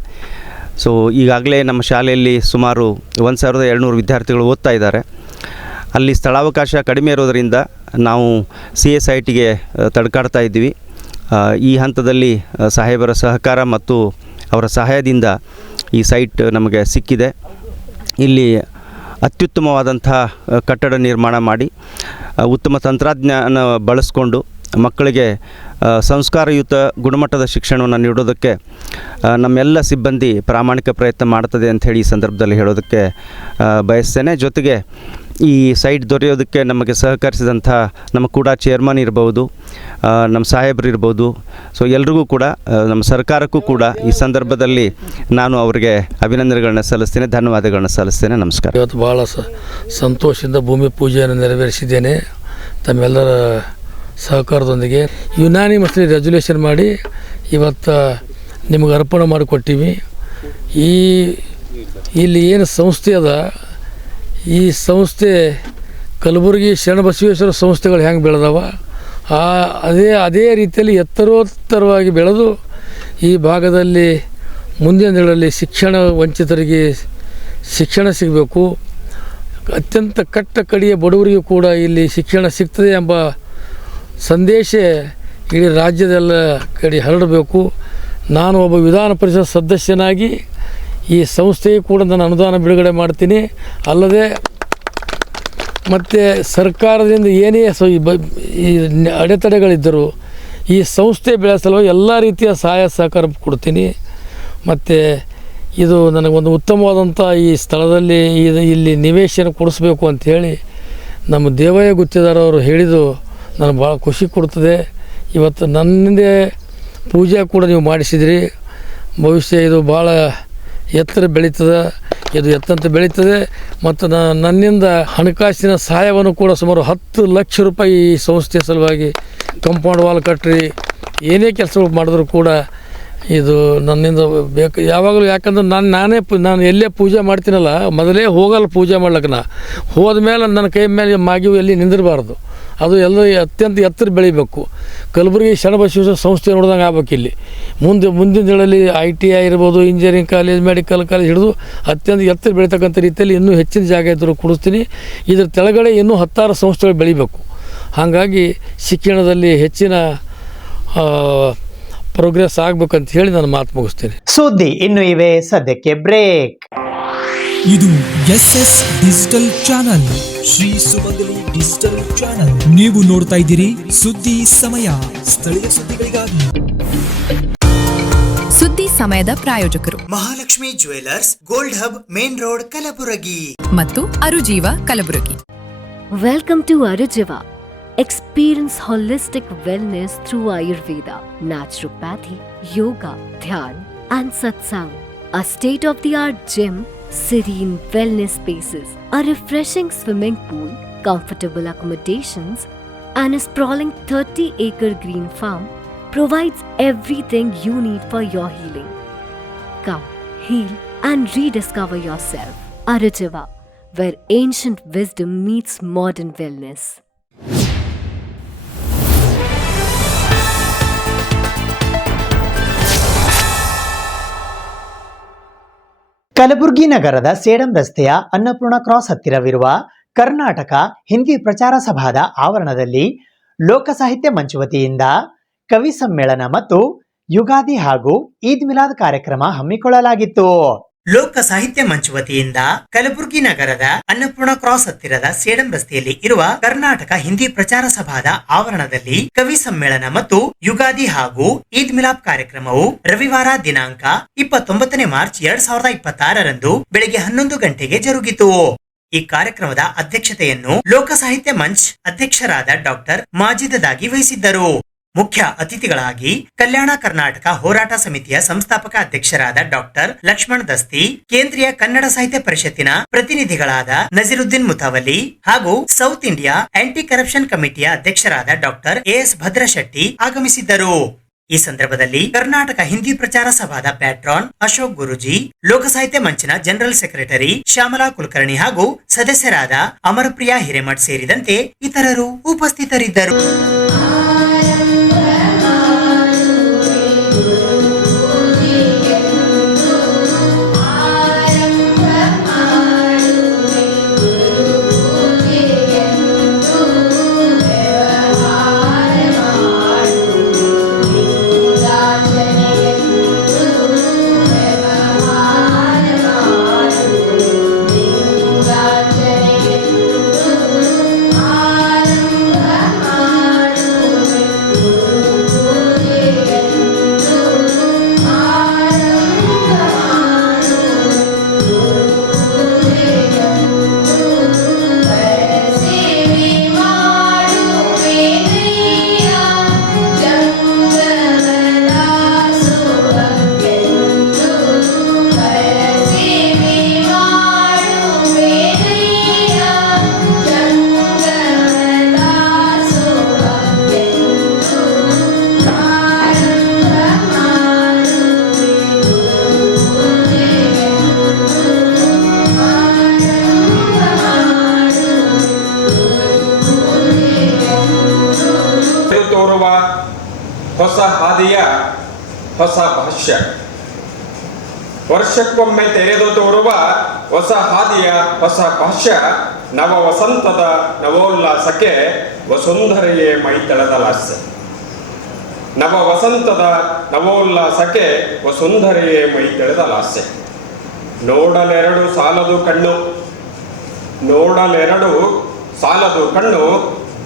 ಸೊ ಈಗಾಗಲೇ ನಮ್ಮ ಶಾಲೆಯಲ್ಲಿ ಸುಮಾರು 1700 ವಿದ್ಯಾರ್ಥಿಗಳು ಓದ್ತಾ ಇದ್ದಾರೆ. ಅಲ್ಲಿ ಸ್ಥಳಾವಕಾಶ ಕಡಿಮೆ ಇರೋದರಿಂದ ನಾವು CS ಸೈಟಿಗೆ ತಡ್ಕಾಡ್ತಾ ಇದ್ದೀವಿ. ಈ ಹಂತದಲ್ಲಿ ಸಾಹೇಬರ ಸಹಕಾರ ಮತ್ತು ಅವರ ಸಹಾಯದಿಂದ ಈ ಸೈಟ್ ನಮಗೆ ಸಿಕ್ಕಿದೆ. ಇಲ್ಲಿ ಅತ್ಯುತ್ತಮವಾದಂಥ ಕಟ್ಟಡ ನಿರ್ಮಾಣ ಮಾಡಿ ಉತ್ತಮ ತಂತ್ರಜ್ಞಾನ ಬಳಸ್ಕೊಂಡು ಮಕ್ಕಳಿಗೆ ಸಂಸ್ಕಾರಯುತ ಗುಣಮಟ್ಟದ ಶಿಕ್ಷಣವನ್ನು ನೀಡೋದಕ್ಕೆ ನಮ್ಮೆಲ್ಲ ಸಿಬ್ಬಂದಿ ಪ್ರಾಮಾಣಿಕ ಪ್ರಯತ್ನ ಮಾಡ್ತದೆ ಅಂಥೇಳಿ ಈ ಸಂದರ್ಭದಲ್ಲಿ ಹೇಳೋದಕ್ಕೆ ಬಯಸ್ತೇನೆ. ಜೊತೆಗೆ ಈ ಸೈಟ್ ದೊರೆಯೋದಕ್ಕೆ ನಮಗೆ ಸಹಕರಿಸಿದಂಥ ನಮ್ಮ ಕೂಡ ಚೇರ್ಮನ್ ಇರ್ಬೋದು, ನಮ್ಮ ಸಾಹೇಬರು ಇರ್ಬೋದು. ಸೊ ಎಲ್ರಿಗೂ ಕೂಡ ನಮ್ಮ ಸರ್ಕಾರಕ್ಕೂ ಕೂಡ ಈ ಸಂದರ್ಭದಲ್ಲಿ ನಾನು ಅವರಿಗೆ ಅಭಿನಂದನೆಗಳನ್ನ ಸಲ್ಲಿಸ್ತೇನೆ, ಧನ್ಯವಾದಗಳನ್ನ ಸಲ್ಲಿಸ್ತೇನೆ. ನಮಸ್ಕಾರ. ಇವತ್ತು ಭಾಳ ಸಂತೋಷದಿಂದ ಭೂಮಿ ಪೂಜೆಯನ್ನು ನೆರವೇರಿಸಿದ್ದೇನೆ. ತಮ್ಮೆಲ್ಲರ ಸಹಕಾರದೊಂದಿಗೆ ಯುನಾನಿಮಸ್ಲಿ ರೆಸಲ್ಯೂಷನ್ ಮಾಡಿ ಇವತ್ತು ನಿಮಗೆ ಅರ್ಪಣೆ ಮಾಡಿಕೊಟ್ಟಿವಿ. ಇಲ್ಲಿ ಏನು ಸಂಸ್ಥೆ ಅದ, ಈ ಸಂಸ್ಥೆ ಕಲಬುರಗಿ ಶರಣಬಸವೇಶ್ವರ ಸಂಸ್ಥೆಗಳು ಹೆಂಗೆ ಬೆಳೆದವ ಅದೇ ರೀತಿಯಲ್ಲಿ ಎತ್ತರೋತ್ತರವಾಗಿ ಬೆಳೆದು ಈ ಭಾಗದಲ್ಲಿ ಮುಂದಿನ ದಿನಗಳಲ್ಲಿ ಶಿಕ್ಷಣ ವಂಚಿತರಿಗೆ ಶಿಕ್ಷಣ ಸಿಗಬೇಕು, ಅತ್ಯಂತ ಕಟ್ಟ ಕಡೆಯ ಬಡವರಿಗೂ ಕೂಡ ಇಲ್ಲಿ ಶಿಕ್ಷಣ ಸಿಗ್ತದೆ ಎಂಬ ಸಂದೇಶ ಇಡೀ ರಾಜ್ಯದೆಲ್ಲ ಕಡೆ ಹರಡಬೇಕು. ನಾನು ಒಬ್ಬ ವಿಧಾನ ಪರಿಷತ್ ಸದಸ್ಯನಾಗಿ ಈ ಸಂಸ್ಥೆಗೆ ಕೂಡ ನಾನು ಅನುದಾನ ಬಿಡುಗಡೆ ಮಾಡ್ತೀನಿ. ಅಲ್ಲದೆ ಮತ್ತು ಸರ್ಕಾರದಿಂದ ಏನೇ ಈ ಅಡೆತಡೆಗಳಿದ್ದರೂ ಈ ಸಂಸ್ಥೆ ಬೆಳೆಸಲು ಎಲ್ಲ ರೀತಿಯ ಸಹಾಯ ಸಹಕಾರ ಕೊಡ್ತೀನಿ. ಮತ್ತು ಇದು ನನಗೊಂದು ಉತ್ತಮವಾದಂಥ ಈ ಸ್ಥಳದಲ್ಲಿ ಇಲ್ಲಿ ನಿವೇಶನ ಕೊಡಿಸ್ಬೇಕು ಅಂಥೇಳಿ ನಮ್ಮ ದೇವಯ್ಯ ಗುತ್ತಿದಾರವರು ಹೇಳಿದ್ದು ನನಗೆ ಭಾಳ ಖುಷಿ ಕೊಡ್ತದೆ. ಇವತ್ತು ನನ್ನಿಂದೇ ಪೂಜೆ ಕೂಡ ನೀವು ಮಾಡಿಸಿದ್ರಿ. ಭವಿಷ್ಯ ಇದು ಭಾಳ ಎತ್ತರ ಬೆಳೀತದೆ, ಇದು ಎತ್ತಂತ ಬೆಳೀತದೆ. ಮತ್ತು ನನ್ನಿಂದ ಹಣಕಾಸಿನ ಸಹಾಯವನ್ನು ಕೂಡ ಸುಮಾರು 10 ಲಕ್ಷ ರೂಪಾಯಿ ಈ ಸಂಸ್ಥೆ ಸಲುವಾಗಿ ಕಂಪೌಂಡ್ ವಾಲ್ ಕಟ್ಟ್ರಿ ಏನೇ ಕೆಲಸಗಳು ಮಾಡಿದ್ರು ಕೂಡ ಇದು ನನ್ನಿಂದ ಬೇಕು ಯಾವಾಗಲೂ. ಯಾಕಂದ್ರೆ ನಾನು ಎಲ್ಲೇ ಪೂಜೆ ಮಾಡ್ತೀನಲ್ಲ, ಮೊದಲೇ ಹೋಗಲ್ಲ ಪೂಜೆ ಮಾಡ್ಲಿಕ್ಕೆ. ಹೋದ ಮೇಲೆ ನನ್ನ ಕೈ ಮೇಲೆ ಮಾಗಿವು ಎಲ್ಲಿ ನಿಂದಿರಬಾರ್ದು. ಅದು ಎಲ್ಲ ಅತ್ಯಂತ ಎತ್ತರ ಬೆಳಿಬೇಕು. ಕಲಬುರಗಿ ಶರಣಬಸವೇಶ್ವರ ಸಂಸ್ಥೆ ನೋಡ್ದಂಗೆ ಆಗ್ಬೇಕು. ಇಲ್ಲಿ ಮುಂದಿನ ದಿನಗಳಲ್ಲಿ ITI ಇರ್ಬೋದು, ಇಂಜಿನಿಯರಿಂಗ್ ಕಾಲೇಜ್, ಮೆಡಿಕಲ್ ಕಾಲೇಜ್ ಹಿಡಿದು ಅತ್ಯಂತ ಎತ್ತರ ಬೆಳೀತಕ್ಕಂಥ ರೀತಿಯಲ್ಲಿ ಇನ್ನೂ ಹೆಚ್ಚಿನ ಜಾಗ ಇದ್ದರೂ ಕೊಡಿಸ್ತೀನಿ. ಇದರ ಕೆಳಗಡೆ ಇನ್ನೂ 10 ಸಂಸ್ಥೆಗಳು ಬೆಳಿಬೇಕು. ಹಾಗಾಗಿ ಶಿಕ್ಷಣದಲ್ಲಿ ಹೆಚ್ಚಿನ ಪ್ರೋಗ್ರೆಸ್ ಆಗಬೇಕಂತ ಹೇಳಿ ನಾನು ಮಾತು ಮುಗಿಸ್ತೀನಿ. ಸುದ್ದಿ ಇನ್ನು ಇವೆ, ಸದ್ಯಕ್ಕೆ ಬ್ರೇಕ್. ಇದು SS ಡಿಜಿಟಲ್ ಚಾನಲ್, ಶ್ರೀ ಸುಮಂಗಲಿ ಡಿಜಿಟಲ್ ಚಾನಲ್. ನೀವು ನೋಡ್ತಾ ಇದ್ದೀರಿ ಸುದ್ದಿ ಸಮಯ, ಸ್ಥಳೀಯ ಸುದ್ದಿಗಳಿಗಾಗಿ. ಸುದ್ದಿ ಸಮಯದ ಪ್ರಾಯೋಜಕರು Mahalakshmi jewellers, gold hub, main road, Kalaburagi ಮತ್ತು ಅರುಜೀವ Kalaburagi. Welcome to Arujiva. Experience holistic wellness through Ayurveda, naturopathy, yoga, dhyan, and satsang. A state-of-the-art gym, serene wellness spaces, a refreshing swimming pool, comfortable accommodations, and a sprawling 30-acre green farm provides everything you need for your healing. Come, heal, and rediscover yourself. Arujiva, where ancient wisdom meets modern wellness. Kalaburagi ನಗರದ ಸೇಡಂ ರಸ್ತೆಯ Annapurna cross ಹತ್ತಿರವಿರುವ ಕರ್ನಾಟಕ ಹಿಂದಿ ಪ್ರಚಾರ ಸಭಾದ ಆವರಣದಲ್ಲಿ ಲೋಕ ಸಾಹಿತ್ಯ Munch ವತಿಯಿಂದ ಕವಿ ಸಮ್ಮೇಳನ ಮತ್ತು ಯುಗಾದಿ ಹಾಗೂ ಈದ್ ಮಿಲಾದ್ ಕಾರ್ಯಕ್ರಮ ಹಮ್ಮಿಕೊಳ್ಳಲಾಗಿತ್ತು. ಲೋಕ ಸಾಹಿತ್ಯ ಮಂಚ್ ವತಿಯಿಂದ ಕಲಬುರಗಿ ನಗರದ ಅನ್ನಪೂರ್ಣ ಕ್ರಾಸ್ ಹತ್ತಿರದ ಸೇಡಂ ರಸ್ತೆಯಲ್ಲಿ ಇರುವ ಕರ್ನಾಟಕ ಹಿಂದಿ ಪ್ರಚಾರ ಸಭಾದ ಆವರಣದಲ್ಲಿ ಕವಿ ಸಮ್ಮೇಳನ ಮತ್ತು ಯುಗಾದಿ ಹಾಗೂ ಈದ್ ಮಿಲಾದ್ ಕಾರ್ಯಕ್ರಮವು ರವಿವಾರ ದಿನಾಂಕ 29 ಮಾರ್ಚ್ 2026 ಬೆಳಗ್ಗೆ 11 ಗಂಟೆಗೆ ಜರುಗಿತು. ಈ ಕಾರ್ಯಕ್ರಮದ ಅಧ್ಯಕ್ಷತೆಯನ್ನು ಲೋಕ ಸಾಹಿತ್ಯ ಮಂಚ್ ಅಧ್ಯಕ್ಷರಾದ ಡಾಕ್ಟರ್ ಮಾಜಿದ್ ದಾಗಿ ವಹಿಸಿದ್ದರು. ಮುಖ್ಯ ಅತಿಥಿಗಳಾಗಿ ಕಲ್ಯಾಣ ಕರ್ನಾಟಕ ಹೋರಾಟ ಸಮಿತಿಯ ಸಂಸ್ಥಾಪಕ ಅಧ್ಯಕ್ಷರಾದ ಡಾಕ್ಟರ್ ಲಕ್ಷ್ಮಣ್ ದಸ್ತಿ, ಕೇಂದ್ರೀಯ ಕನ್ನಡ ಸಾಹಿತ್ಯ ಪರಿಷತ್ತಿನ ಪ್ರತಿನಿಧಿಗಳಾದ ನಜೀರುದ್ದೀನ್ ಮುತಾವಲಿ ಹಾಗೂ ಸೌತ್ ಇಂಡಿಯಾ ಆಂಟಿ ಕರಪ್ಷನ್ ಕಮಿಟಿಯ ಅಧ್ಯಕ್ಷರಾದ ಡಾಕ್ಟರ್ AS ಭದ್ರಶೆಟ್ಟಿ ಆಗಮಿಸಿದ್ದರು. ಈ ಸಂದರ್ಭದಲ್ಲಿ ಕರ್ನಾಟಕ ಹಿಂದಿ ಪ್ರಚಾರ ಸಭಾದ ಪ್ಯಾಟ್ರಾನ್ ಅಶೋಕ್ ಗುರುಜಿ, ಲೋಕ ಸಾಹಿತ್ಯ ಮಂಚಿನ ಜನರಲ್ ಸೆಕ್ರೆಟರಿ ಶ್ಯಾಮಲಾ ಕುಲಕರ್ಣಿ ಹಾಗೂ ಸದಸ್ಯರಾದ ಅಮರಪ್ರಿಯಾ ಹಿರೇಮಠ್ ಸೇರಿದಂತೆ ಇತರರು ಉಪಸ್ಥಿತರಿದ್ದರು. ಹೊಸ ಹಾದಿಯ ಹೊಸ ಭಾಷ್ಯ, ವರ್ಷಕ್ಕೊಮ್ಮೆ ತೆರೆದು ತೋರುವ ಹೊಸ ಹಾದಿಯ ಹೊಸ ಭಾಷ್ಯ ನವ ವಸಂತದ ನವೋಲ್ಲಾಸಕ್ಕೆ ವಸುಂಧರೆಯೇ ಮೈತಳೆದ ಲಾಸ್ಯ. ನವ ವಸಂತದ ನವೋಲ್ಲಾಸಕ್ಕೆ ವಸುಂಧರೆಯೇ ಮೈತಳೆದ ಲಾಸ್ಯ. ನೋಡಲೆರಡು ಸಾಲದು ಕಣ್ಣು, ನೋಡಲೆರಡು ಸಾಲದು ಕಣ್ಣು,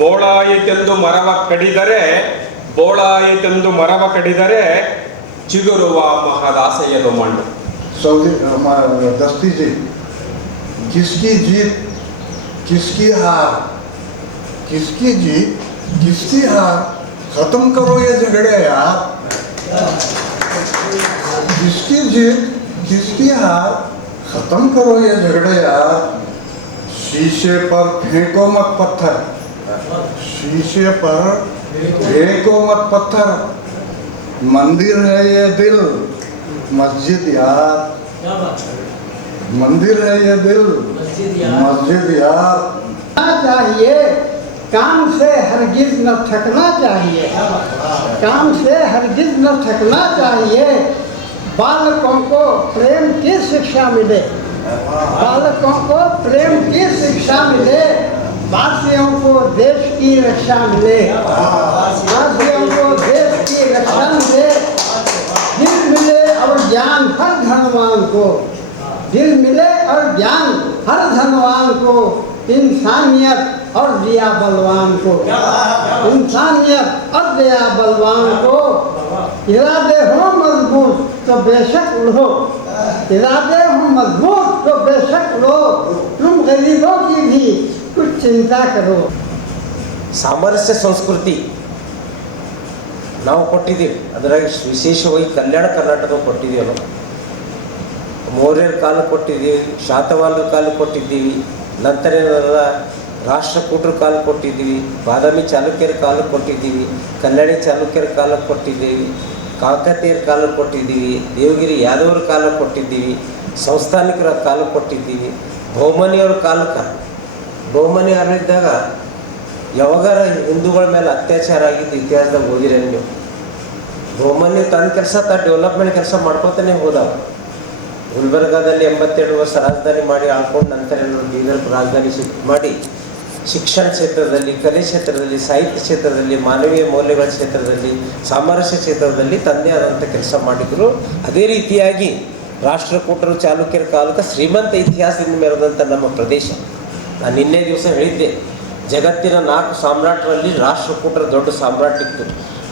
ಬೋಳಾಯಿತೆಂದು ಮರವ ಕಡಿದರೆ, ಬೋಳಾಯಿತೆಂದು ಮರವ ಕಡಿದರೆ ಚಿಗುರುವ ಮಹದಾಸೆಯದು ಮಣ್ಣು. दस्ती जी, किसकी जीत किसकी हार, किसकी जीत किसकी हार, खत्म करो ये झगड़े यार. किसकी जीत किसकी हार, खत्म करो ये झगड़े यार. शीशे पर फेंको मत पत्थर, शीशे पर फेंको मत पत्थर, मंदिर है ये दिल मस्जिद यार, मंदिर है ये दिल मस्जिद यार. चाहिए काम से हरगिज न थकना चाहिए, काम से हरगिज न थकना चाहिए. बालकों को प्रेम की शिक्षा मिले, बालकों को प्रेम की शिक्षा मिले, वासियों को देश की रक्षा मिले, वासियों को देश की रक्षा मिले. दिल मिले और ज्ञान हर धनवान को, दिल मिले और ज्ञान हर धनवान को, इंसानियत और दिया बलवान को, इंसानियत और दिया बलवान को. इरादे हो मजबूत तो बेशक उड़ो, इरादे हो मजबूत तो बेशक उड़ो, तुम गरीबों की भी कुछ चिंता करो. ಸಾಮರಸ್ಯ ಸಂಸ್ಕೃತಿ ನಾವು ಕೊಟ್ಟಿದ್ದೀವಿ. ಅದರಾಗಿ ವಿಶೇಷವಾಗಿ ಕಲ್ಯಾಣ ಕರ್ನಾಟಕ ಕೊಟ್ಟಿದ್ದೀವಿ. ನಾವು ಮೌರ್ಯರ ಕಾಲಕ್ಕೆ ಕೊಟ್ಟಿದ್ದೀವಿ, ಶಾತವಾಹನರ ಕಾಲಕ್ಕೆ ಕೊಟ್ಟಿದ್ದೀವಿ, ನಂತರ ರಾಷ್ಟ್ರಕೂಟರ ಕಾಲಕ್ಕೆ ಕೊಟ್ಟಿದ್ದೀವಿ, ಬಾದಾಮಿ ಚಾಲುಕ್ಯರ ಕಾಲಕ್ಕೆ ಕೊಟ್ಟಿದ್ದೀವಿ, ಕಲ್ಯಾಣಿ ಚಾಲುಕ್ಯರ ಕಾಲಕ್ಕೆ ಕೊಟ್ಟಿದ್ದೀವಿ, ಕಾಕತೀಯರ ಕಾಲಕ್ಕೆ ಕೊಟ್ಟಿದ್ದೀವಿ, ದೇವಗಿರಿ ಯಾದವರ ಕಾಲಕ್ಕೆ ಕೊಟ್ಟಿದ್ದೀವಿ, ಸಂಸ್ಥಾನಿಕರ ಕಾಲಕ್ಕೆ ಕೊಟ್ಟಿದ್ದೀವಿ, ಬಹುಮನಿಯವರ ಕಾಲಕ್ಕೆ. ಬಹುಮನಿ ಆಡಳಿದ್ದಾಗ ಯಾವಾಗಾರ ಹಿಂದೂಗಳ ಮೇಲೆ ಅತ್ಯಾಚಾರ ಆಗಿದ್ದು ಇತಿಹಾಸದಾಗ ಓದಿರ ನೀವು. ಬಹುಮನಿ ತನ್ನ ಕೆಲಸ ಡೆವಲಪ್ಮೆಂಟ್ ಕೆಲಸ ಮಾಡ್ಕೊತಾನೆ ಹೋದವ. ಗುಲ್ಬರ್ಗಾದಲ್ಲಿ 82 ವರ್ಷ ರಾಜಧಾನಿ ಮಾಡಿ ಆಳ್ಕೊಂಡು ನಂತರ ಬೀದರ್ ರಾಜಧಾನಿ ಮಾಡಿ ಶಿಕ್ಷಣ ಕ್ಷೇತ್ರದಲ್ಲಿ, ಕಲೆ ಕ್ಷೇತ್ರದಲ್ಲಿ, ಸಾಹಿತ್ಯ ಕ್ಷೇತ್ರದಲ್ಲಿ, ಮಾನವೀಯ ಮೌಲ್ಯಗಳ ಕ್ಷೇತ್ರದಲ್ಲಿ, ಸಾಮರಸ್ಯ ಕ್ಷೇತ್ರದಲ್ಲಿ ತಂದೆ ಆದಂಥ ಕೆಲಸ ಮಾಡಿದರು. ಅದೇ ರೀತಿಯಾಗಿ ರಾಷ್ಟ್ರಕೂಟರು ಚಾಲುಕ್ಯರ ಕಾಲಕ್ಕೆ ಶ್ರೀಮಂತ ಇತಿಹಾಸದಿಂದ ಮೆರೆದಂಥ ನಮ್ಮ ಪ್ರದೇಶ. ನಾನು ನಿನ್ನೆ ದಿವಸ ಹೇಳಿದ್ದೆ, ಜಗತ್ತಿನ 4 ಸಾಮ್ರಾಟರಲ್ಲಿ ರಾಷ್ಟ್ರಕೂಟರ ದೊಡ್ಡ ಸಾಮ್ರಾಟ್ ಇತ್ತು.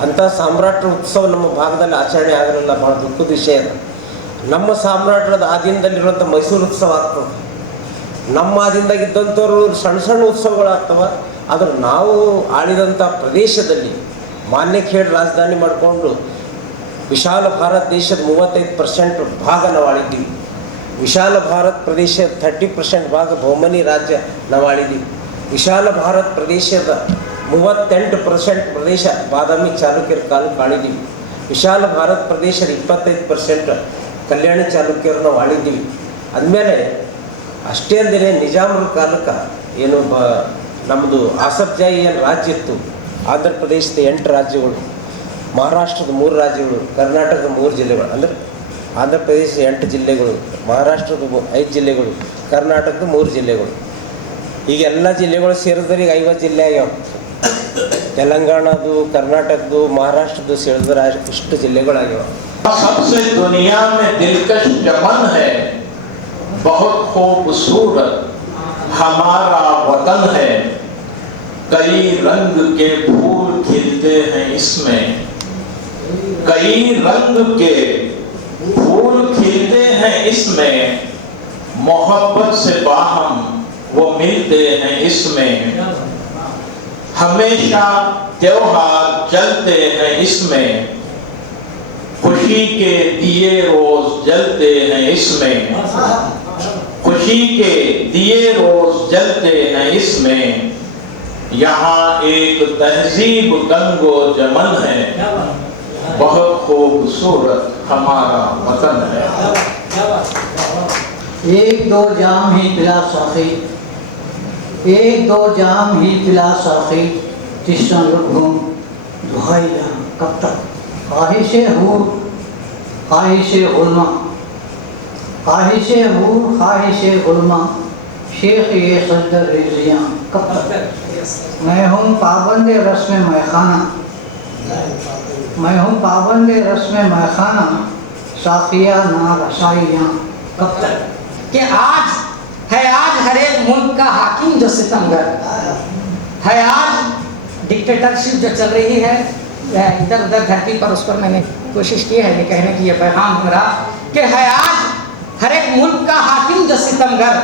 ಅಂಥ ಸಾಮ್ರಾಟರ ಉತ್ಸವ ನಮ್ಮ ಭಾಗದಲ್ಲಿ ಆಚರಣೆ ಆಗಲಿಲ್ಲ, ಭಾಳ ದುಃಖದ ವಿಷಯ. ನಮ್ಮ ಸಾಮ್ರಾಟರದ ಆಧೀನದಲ್ಲಿರುವಂಥ ಮೈಸೂರು ಉತ್ಸವ ಆಗ್ತದೆ. ನಮ್ಮ ಆಧೀನದಾಗಿದ್ದಂಥವ್ರು ಸಣ್ಣ ಸಣ್ಣ ಉತ್ಸವಗಳಾಗ್ತವೆ. ಆದರೆ ನಾವು ಆಳಿದಂಥ ಪ್ರದೇಶದಲ್ಲಿ ಮಾನ್ಯಖೇಡ್ ರಾಜಧಾನಿ ಮಾಡಿಕೊಂಡು ವಿಶಾಲ ಭಾರತ ದೇಶದ 35% ಭಾಗ ನಾವು ಆಳಿದ್ದೀವಿ. ವಿಶಾಲ ಭಾರತ ಪ್ರದೇಶದ 30% ಭಾಗ ಬಹುಮನಿ ರಾಜ್ಯ ನಾವು ಆಳಿದ್ದೀವಿ. ವಿಶಾಲ ಭಾರತ ಪ್ರದೇಶದ 38% ಪ್ರದೇಶ ಬಾದಾಮಿ ಚಾಲುಕ್ಯರ ಕಾಲಕ್ಕೆ ಆಳಿದ್ದೀವಿ. ವಿಶಾಲ ಭಾರತ ಪ್ರದೇಶದ 25% ಕಲ್ಯಾಣಿ ಚಾಲುಕ್ಯರು ನಾವು ಆಳಿದ್ದೀವಿ. ಅಂದಮೇಲೆ ಅಷ್ಟೇ ಅಂದರೆ ನಿಜಾಮರ ಕಾಲಕ್ಕೆ ಏನು ನಮ್ಮದು ಆಸಫ್ ಜಾಹಿ ಏನು ರಾಜ್ಯ ಇತ್ತು, ಆಂಧ್ರ ಪ್ರದೇಶದ 8 ರಾಜ್ಯಗಳು, ಮಹಾರಾಷ್ಟ್ರದ 3 ರಾಜ್ಯಗಳು, ಕರ್ನಾಟಕದ 3 ಜಿಲ್ಲೆಗಳು. ಅಂದರೆ ಆಂಧ್ರ ಪ್ರದೇಶದ 8 ಜಿಲ್ಲೆಗಳು, ಮಹಾರಾಷ್ಟ್ರದ 5 ಜಿಲ್ಲೆಗಳು, ಕರ್ನಾಟಕದ 3 ಜಿಲ್ಲೆಗಳು. ಈಗ ಎಲ್ಲ ಜಿಲ್ಲೆಗಳು ಸೇರಿದ್ರೆ ಈಗ 50 ಜಿಲ್ಲೆ ಆಗ್ಯಾವ. ತೆಲಂಗಾಣದು, ಕರ್ನಾಟಕದ್ದು, ಮಹಾರಾಷ್ಟ್ರದ್ದು ಸೇರಿದ್ರೆ ಇಷ್ಟು ಜಿಲ್ಲೆಗಳಾಗ್ಯಾವ. सबसे दुनिया में दिलकश चमन है, बहुत खूबसूरत हमारा वतन है, कई रंग के फूल खिलते हैं इसमें, कई रंग के फूल खिलते हैं इसमें, मोहब्बत से बाहम वो मिलते हैं इसमें, हमेशा त्योहार चलते हैं इसमें, खुशी के दिए रोज जलते हैं इसमें, खुशी के दिए रोज जलते हैं इसमें, यहाँ एक तहजीब गंगो जमन है, बहुत खूबसूरत हमारा वतन है. एक दो जाम ही पिला साथी, एक दो जाम ही पिला साथी, तिस्सा घूम दुहाई कब तक. ख्वाहिशे हूर ख्वाहिशे गुलमा, ख्वाहिशे हूर ख्वाहिशे गुलमा, शेख ये सज्जर रिजियाँ कब तक? मैं हूँ पाबंद रस्म मैखाना, मैं हूँ पाबंद रस्म मैखाना, साफिया ना रसाइयाँ कब तक? कि आज हर एक मुल्क का हाकिम जो सितमगर है, आज डिक्टेटरशिप जो चल रही है इधर उधर धरती पर, उस पर मैंने कोशिश की है ये कहने की, ये पैगाम मेरा कि है आज हर एक मुल्क का हाकिम जो सितमगर,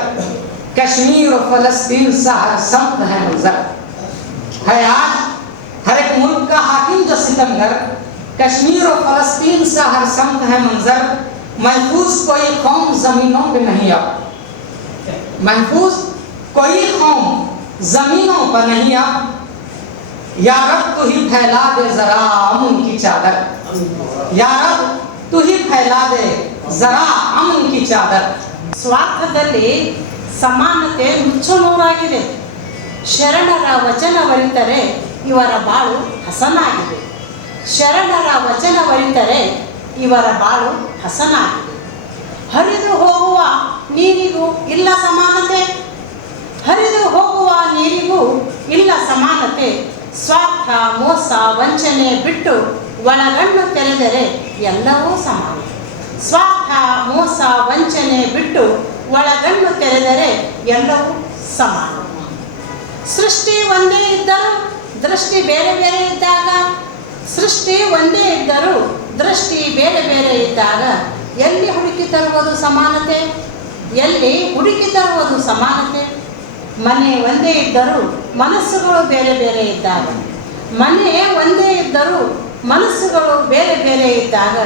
कश्मीर और फलस्तीन सा हर समत है मंजर। है आज हर एक मुल्क का हाकिम जो सितमगर, कश्मीर और फलस्तीन सा हर समत है मंजर। महफूज कोई कौम जमीनों पे नहीं, अब महफूज कोई कौम जमीनों पर नहीं अब। या रब तू ही फैला दे जरा अमन की चादर, या रब तू ही फैला दे जरा अमन की चादर। ಸ್ವಾರ್ಥದಲ್ಲಿ ಸಮಾನತೆ ಮುಚ್ಚುನೂರಾಗಿದೆ. ಶರಣರ ವಚನವರಿತರೆ ಇವರ ಬಾಳು ಹಸನಾಗಿದೆ. ಶರಣರ ವಚನವರಿತರೆ ಇವರ ಬಾಳು ಹಸನಾಗಿದೆ. ಹರಿದು ಹೋಗುವ ನೀರಿಗೂ ಇಲ್ಲ ಸಮಾನತೆ, ಹರಿದು ಹೋಗುವ ನೀರಿಗೂ ಇಲ್ಲ ಸಮಾನತೆ. ಸ್ವಾರ್ಥ ಮೋಸ ವಂಚನೆ ಬಿಟ್ಟು ಒಳಗಣ್ಣು ತೆರೆದರೆ ಎಲ್ಲವೂ ಸಮಾನ. ಸ್ವಾರ್ಥ ಮೋಸ ವಂಚನೆ ಬಿಟ್ಟು ಒಳಗಣ್ಣು ತೆರೆದರೆ ಎಲ್ಲವೂ ಸಮಾನ. ಸೃಷ್ಟಿ ಒಂದೇ ಇದ್ದರೂ ದೃಷ್ಟಿ ಬೇರೆ ಬೇರೆ ಇದ್ದಾಗ, ಸೃಷ್ಟಿ ಒಂದೇ ಇದ್ದರೂ ದೃಷ್ಟಿ ಬೇರೆ ಬೇರೆ ಇದ್ದಾಗ ಎಲ್ಲಿ ಹುಡುಕಿ ತರುವುದು ಸಮಾನತೆ, ಎಲ್ಲಿ ಹುಡುಕಿ ತರುವುದು ಸಮಾನತೆ. ಮನೆ ಒಂದೇ ಇದ್ದರೂ ಮನಸ್ಸುಗಳು ಬೇರೆ ಬೇರೆ ಇದ್ದಾಗ, ಮನೆ ಒಂದೇ ಇದ್ದರೂ ಮನಸ್ಸುಗಳು ಬೇರೆ ಬೇರೆ ಇದ್ದಾಗ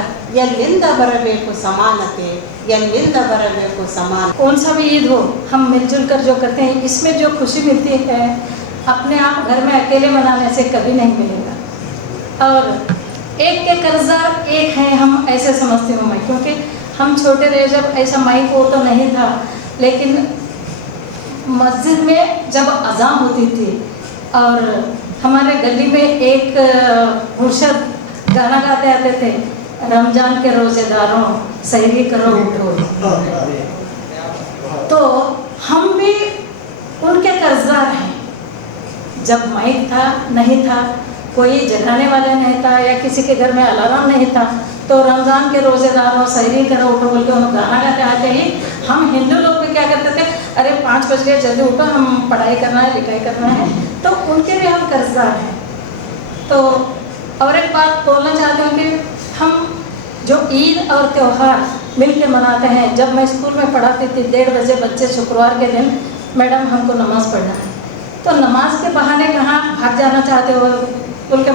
ಎಲ್ಲಿಂದ ಬರಬೇಕು ಸಮಾನತೆ, ಎಲ್ಲಿಂದ ಬರಬೇಕು ಸಮಾನ. कौन सा भी ईद हो हम मिलजुल कर जो करते हैं, इसमें जो खुशी मिलती है अपने आप घर में अकेले मनाने से कभी नहीं मिलेगा। और एक के कर्जदार एक हैं हम, ऐसे समझती हूँ मैं, क्योंकि हम छोटे रहे जब ऐसा माइक हो तो नहीं था, लेकिन मस्जिद में जब अज़ान होती थी और हमारे गली में एक मुर्शद गाना गाते आते थे, रमजान के रोज़ेदारों सहरी करो उठो, तो हम भी उनके कर्जदार हैं। जब माइक था नहीं था, कोई जगाने वाला नहीं था या किसी के घर में अलार्म नहीं था, तो रमज़ान के रोज़ेदारों सहरी करो उठो बोल के उन्होंने गाना गाते आते ही हम हिंदू लोग भी क्या करते थे, अरे 5 बज गए जल्दी उठो, हम पढ़ाई करना है लिखाई करना है, तो उनके भी हम कर्जदार हैं। तो और एक बात बोलना चाहती हूँ कि हम जो ईद और त्यौहार मिल के मनाते हैं, जब मैं स्कूल में पढ़ाती थी 1:30 बजे बच्चे शुक्रवार के दिन, मैडम हमको नमाज़ पढ़ना है, तो नमाज के बहाने कहाँ भाग जाना चाहते हो बोल के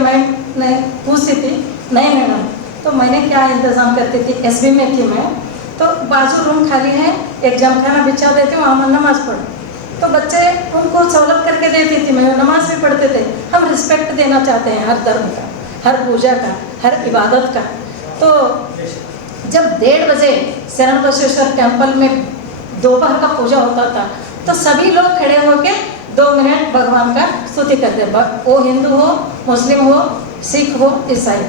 मैं पूछती थी, नहीं मैडम, तो मैंने क्या इंतज़ाम करती थी, SB में थी मैं, तो बाजू रूम खाली है, एक जमखाना बिछा देती हूँ, वहाँ नमाज़ पढ़ो, तो बच्चे उनको सहूलत करके देती थी, मैं नमाज भी पढ़ते थे। हम रिस्पेक्ट देना चाहते हैं हर धर्म का, हर पूजा का, हर इबादत का। तो जब 1:30 बजे शरण बसवेश्वर टेम्पल में दोपहर का पूजा होता था, तो सभी लोग खड़े होकर 2 मिनट भगवान का स्तुति करते, वो हिंदू हो, मुस्लिम हो, सिख हो, ईसाई।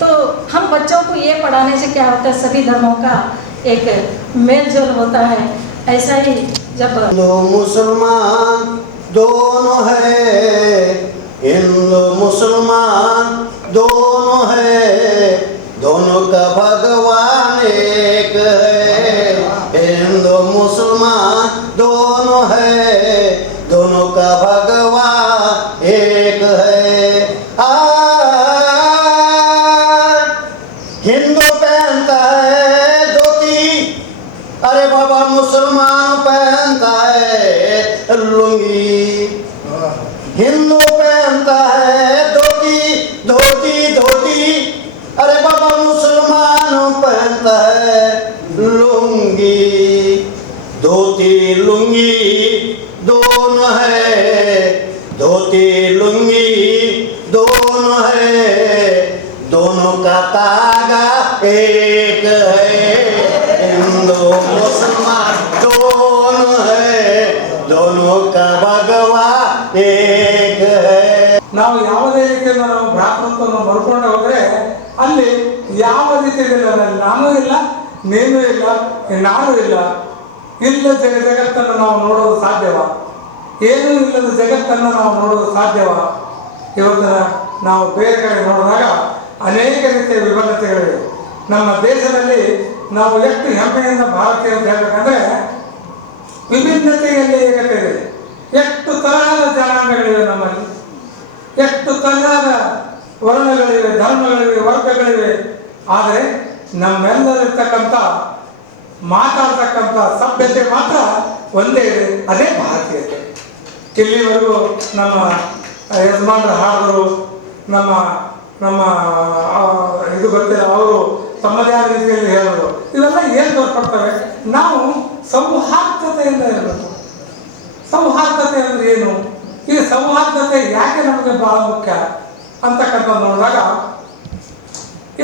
तो हम बच्चों को ये पढ़ाने से क्या होता है, सभी धर्मों का एक मेल जोल होता है। ऐसा ही जब हिंदू मुसलमान दोनों है, हिंदू मुसलमान दोनों है, दोनों का भगवान एक है। हिंदू मुसलमान दोनों है, दोनों का भगवान एक है। हिंदू पहनता है धोती, अरे बाबा मुसलमान पहनता है लुंगी। हिंदू पहनता है धोती धोती धोती, अरे बाबा मुसलमान पहनता है लुंगी। धोती लुंगी दोनों है, धोती लुंगी दोनों है, दोनों का तागा एक है। हिंदू मुसलमान दोनों है, दोनों का भगवान एक है। ನಾವು ಯಾವುದೇ ರೀತಿಯಿಂದ ನಾವು ಭ್ರಾತೃತ್ವವನ್ನು ಬರ್ಕೊಂಡು ಹೋದರೆ ಅಲ್ಲಿ ಯಾವ ರೀತಿಯಲ್ಲಿ ನಾನೂ ಇಲ್ಲ, ನೀನು ಇಲ್ಲ, ನಾನು ಇಲ್ಲ, ಇಲ್ಲದ ಜಗತ್ತನ್ನು ನಾವು ನೋಡೋದು ಸಾಧ್ಯವ? ಏನೂ ಇಲ್ಲದ ಜಗತ್ತನ್ನು ನಾವು ನೋಡೋದು ಸಾಧ್ಯವ? ಇವತ್ತಿನ ನಾವು ಬೇರೆ ಕಡೆ ನೋಡಿದಾಗ ಅನೇಕ ರೀತಿಯ ವಿಭಿನ್ನತೆಗಳಿವೆ. ನಮ್ಮ ದೇಶದಲ್ಲಿ ನಾವು ಎಷ್ಟು ಹೆಮ್ಮೆಯಿಂದ ಭಾರತೀಯ ಅಂತ ಹೇಳಬೇಕಂದ್ರೆ ವಿಭಿನ್ನತೆಯಲ್ಲಿ ಏಕತೆ ಇದೆ. ಎಷ್ಟು ತರಹದ ಜನಾಂಗಗಳಿವೆ ನಮ್ಮಲ್ಲಿ, ಎಷ್ಟು ತರಹದ ವರ್ಣಗಳಿವೆ, ಧರ್ಮಗಳಿವೆ, ವರ್ಗಗಳಿವೆ. ಆದರೆ ನಮ್ಮೆಲ್ಲರಿರ್ತಕ್ಕಂಥ ಮಾತಾಡ್ತಕ್ಕಂಥ ಸಭ್ಯತೆ ಮಾತ್ರ ಒಂದೇ ಇದೆ, ಅದೇ ಭಾರತೀಯತೆ. ಇಲ್ಲಿವರೆಗೂ ನಮ್ಮ ಯಜಮಾನರು ಹಾಡಿದ್ರು, ನಮ್ಮ ನಮ್ಮ ಇದು ಗೊತ್ತಿಲ್ಲ, ಅವರು ತಮ್ಮದೇ ಆದ ರೀತಿಯಲ್ಲಿ ಹೇಳಿದ್ರು. ಇವೆಲ್ಲ ಏನು ತೋರ್ಪಡ್ತವೆ? ನಾವು ಸೌಹಾರ್ದತೆಯಿಂದ ಇರಬೇಕು. ಸೌಹಾರ್ದತೆ ಅಂದರೆ ಏನು? ಈ ಸೌಹಾರ್ದತೆ ಯಾಕೆ ನಮಗೆ ಬಹಳ ಮುಖ್ಯ ಅಂತಕ್ಕಂಥ ನೋಡಿದಾಗ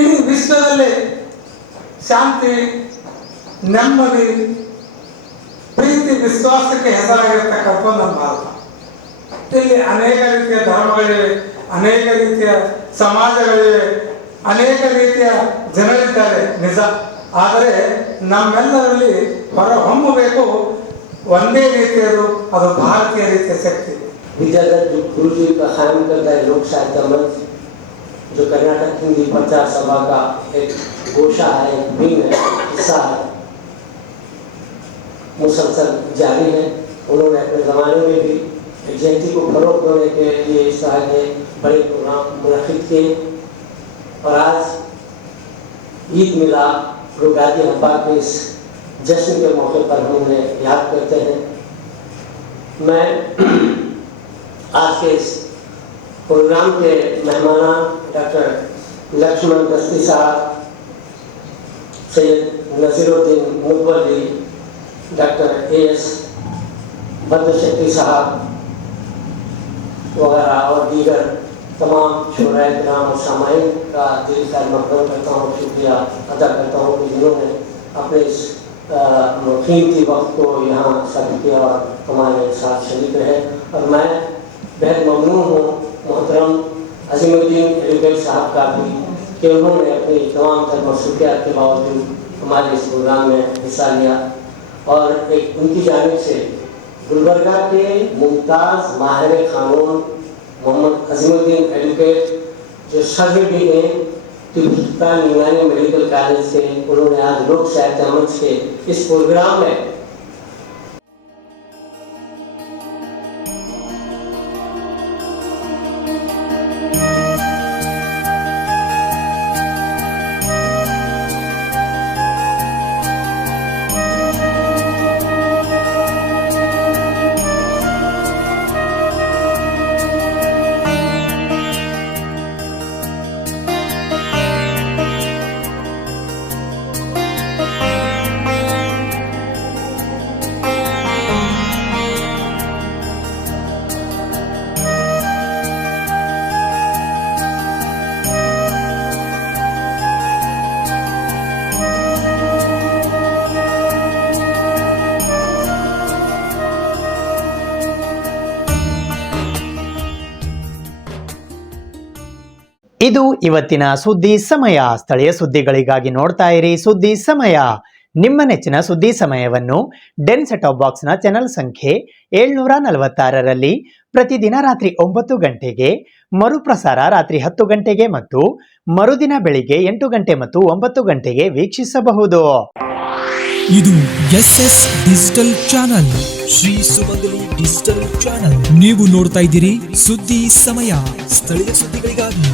ಇಡೀ ವಿಶ್ವದಲ್ಲಿ ಶಾಂತಿ, ನೆಮ್ಮದಿ, ಪ್ರೀತಿ, ವಿಶ್ವಾಸಕ್ಕೆ ಹೆಸರಾಗಿರ್ತಕ್ಕಂಥ ನಮ್ಮ ಭಾರತ. ಇಲ್ಲಿ ಅನೇಕ ರೀತಿಯ ಧರ್ಮಗಳಿವೆ, ಅನೇಕ ರೀತಿಯ ಸಮಾಜಗಳಿವೆ, ಅನೇಕ ರೀತಿಯ ಜನರಿದ್ದಾರೆ ನಿಜ. ಆದರೆ ನಮ್ಮೆಲ್ಲರಲ್ಲಿ ಹೊರಹೊಮ್ಮಬೇಕು ಒಂದೇ ರೀತಿಯದು, ಅದು ಭಾರತೀಯ ರೀತಿಯ ಶಕ್ತಿ. विद्याधर जो गुरु जी का कायम करता है लोक साहित्य मंच, जो कर्नाटक हिंदी प्रचार सभा का एक गोशा है, एक विंग है, हिस्सा है, मुसलसल जारी है। उन्होंने अपने ज़माने में भी जयंती को फरोग देने के लिए इस तरह के बड़े प्रोग्राम मुनक़िद किए। और आज ईद मिलाद रुगादी हब्बा के इस जश्न के मौके पर हम उन्हें याद करते हैं। मैं आज के इस प्रोग्राम के मेहमान डॉक्टर लक्ष्मण दस्ती साहब, सैयद नज़ीरुद्दीन मुतवल्ली, डॉक्टर एस बद्रशक्ति साहब वगैरह और दीगर तमाम शोराए कराम और सामाइन का दिल का मकदम करता हूँ, शुक्रिया अदा करता हूँ कि जिन्होंने अपने इस कीमती वक्त को यहाँ सर्व किया और हमारे साथ शरीक रहे। और मैं बेहद ममनून हूँ मोहतरम अजीमुद्दीन एडवोकेट साहब का भी कि उन्होंने अपनी तमाम तर मसरूफियात के बावजूद हमारे इस प्रोग्राम में हिस्सा लिया। और एक उनकी जानिब से गुलबर्गा के मुमताज़ माहिर क़ानून मोहम्मद अजीमुद्दीन एडवोकेट जो सर्वे भी हैं तिब्बत निगरानी मेडिकल कॉलेज से, उन्होंने आज लोक साहित्य मंच के इस प्रोग्राम में ಇದು ಇವತ್ತಿನ ಸುದ್ದಿ ಸಮಯ. ಸ್ಥಳೀಯ ಸುದ್ದಿಗಳಿಗಾಗಿ ನೋಡ್ತಾ ಇರಿ ಸುದ್ದಿ ಸಮಯ. ನಿಮ್ಮ ನೆಚ್ಚಿನ ಸುದ್ದಿ ಸಮಯವನ್ನು ಡೆನ್ ಸೆಟ್ ಟಾಪ್ ಬಾಕ್ಸ್ನ ಚಾನೆಲ್ ಸಂಖ್ಯೆ 746ರಲ್ಲಿ ಪ್ರತಿದಿನ ರಾತ್ರಿ 9 ಗಂಟೆಗೆ, ಮರುಪ್ರಸಾರ ರಾತ್ರಿ 10 ಗಂಟೆಗೆ ಮತ್ತು ಮರುದಿನ ಬೆಳಿಗ್ಗೆ 8 ಗಂಟೆ ಮತ್ತು 9 ಗಂಟೆಗೆ ವೀಕ್ಷಿಸಬಹುದು. ಇದು ಎಸ್ಎಸ್ ಡಿಜಿಟಲ್ ಚಾನಲ್, ಶ್ರೀ ಸುಮಂಗಲಿ ಡಿಜಿಟಲ್ ಚಾನಲ್. ನೀವು ನೋಡ್ತಾ ಇದ್ದೀರಿ ಸುದ್ದಿ ಸಮಯ, ಸ್ಥಳೀಯ ಸುದ್ದಿಗಳಿಗಾಗಿ.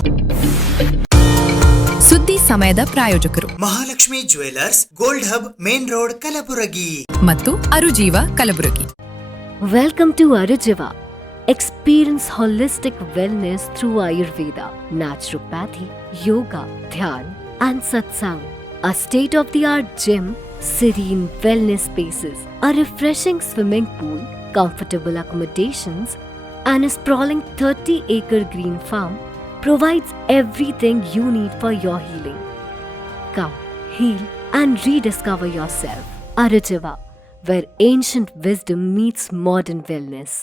ಸುದ್ದಿ ಸಮಯದ ಪ್ರಾಯೋಜಕರು Mahalakshmi jewellers, gold hub, main road, Kalaburagi ಮತ್ತು ಅರುಜೀವ Kalaburagi. Welcome to Arujiva. Experience holistic wellness through Ayurveda, naturopathy, yoga, dhyan, and satsang. A state-of-the-art gym, serene wellness spaces, a refreshing swimming pool, comfortable accommodations, and a sprawling 30-acre green farm provides everything you need for your healing. Come, heal, and rediscover yourself. Arujiva, where ancient wisdom meets modern wellness.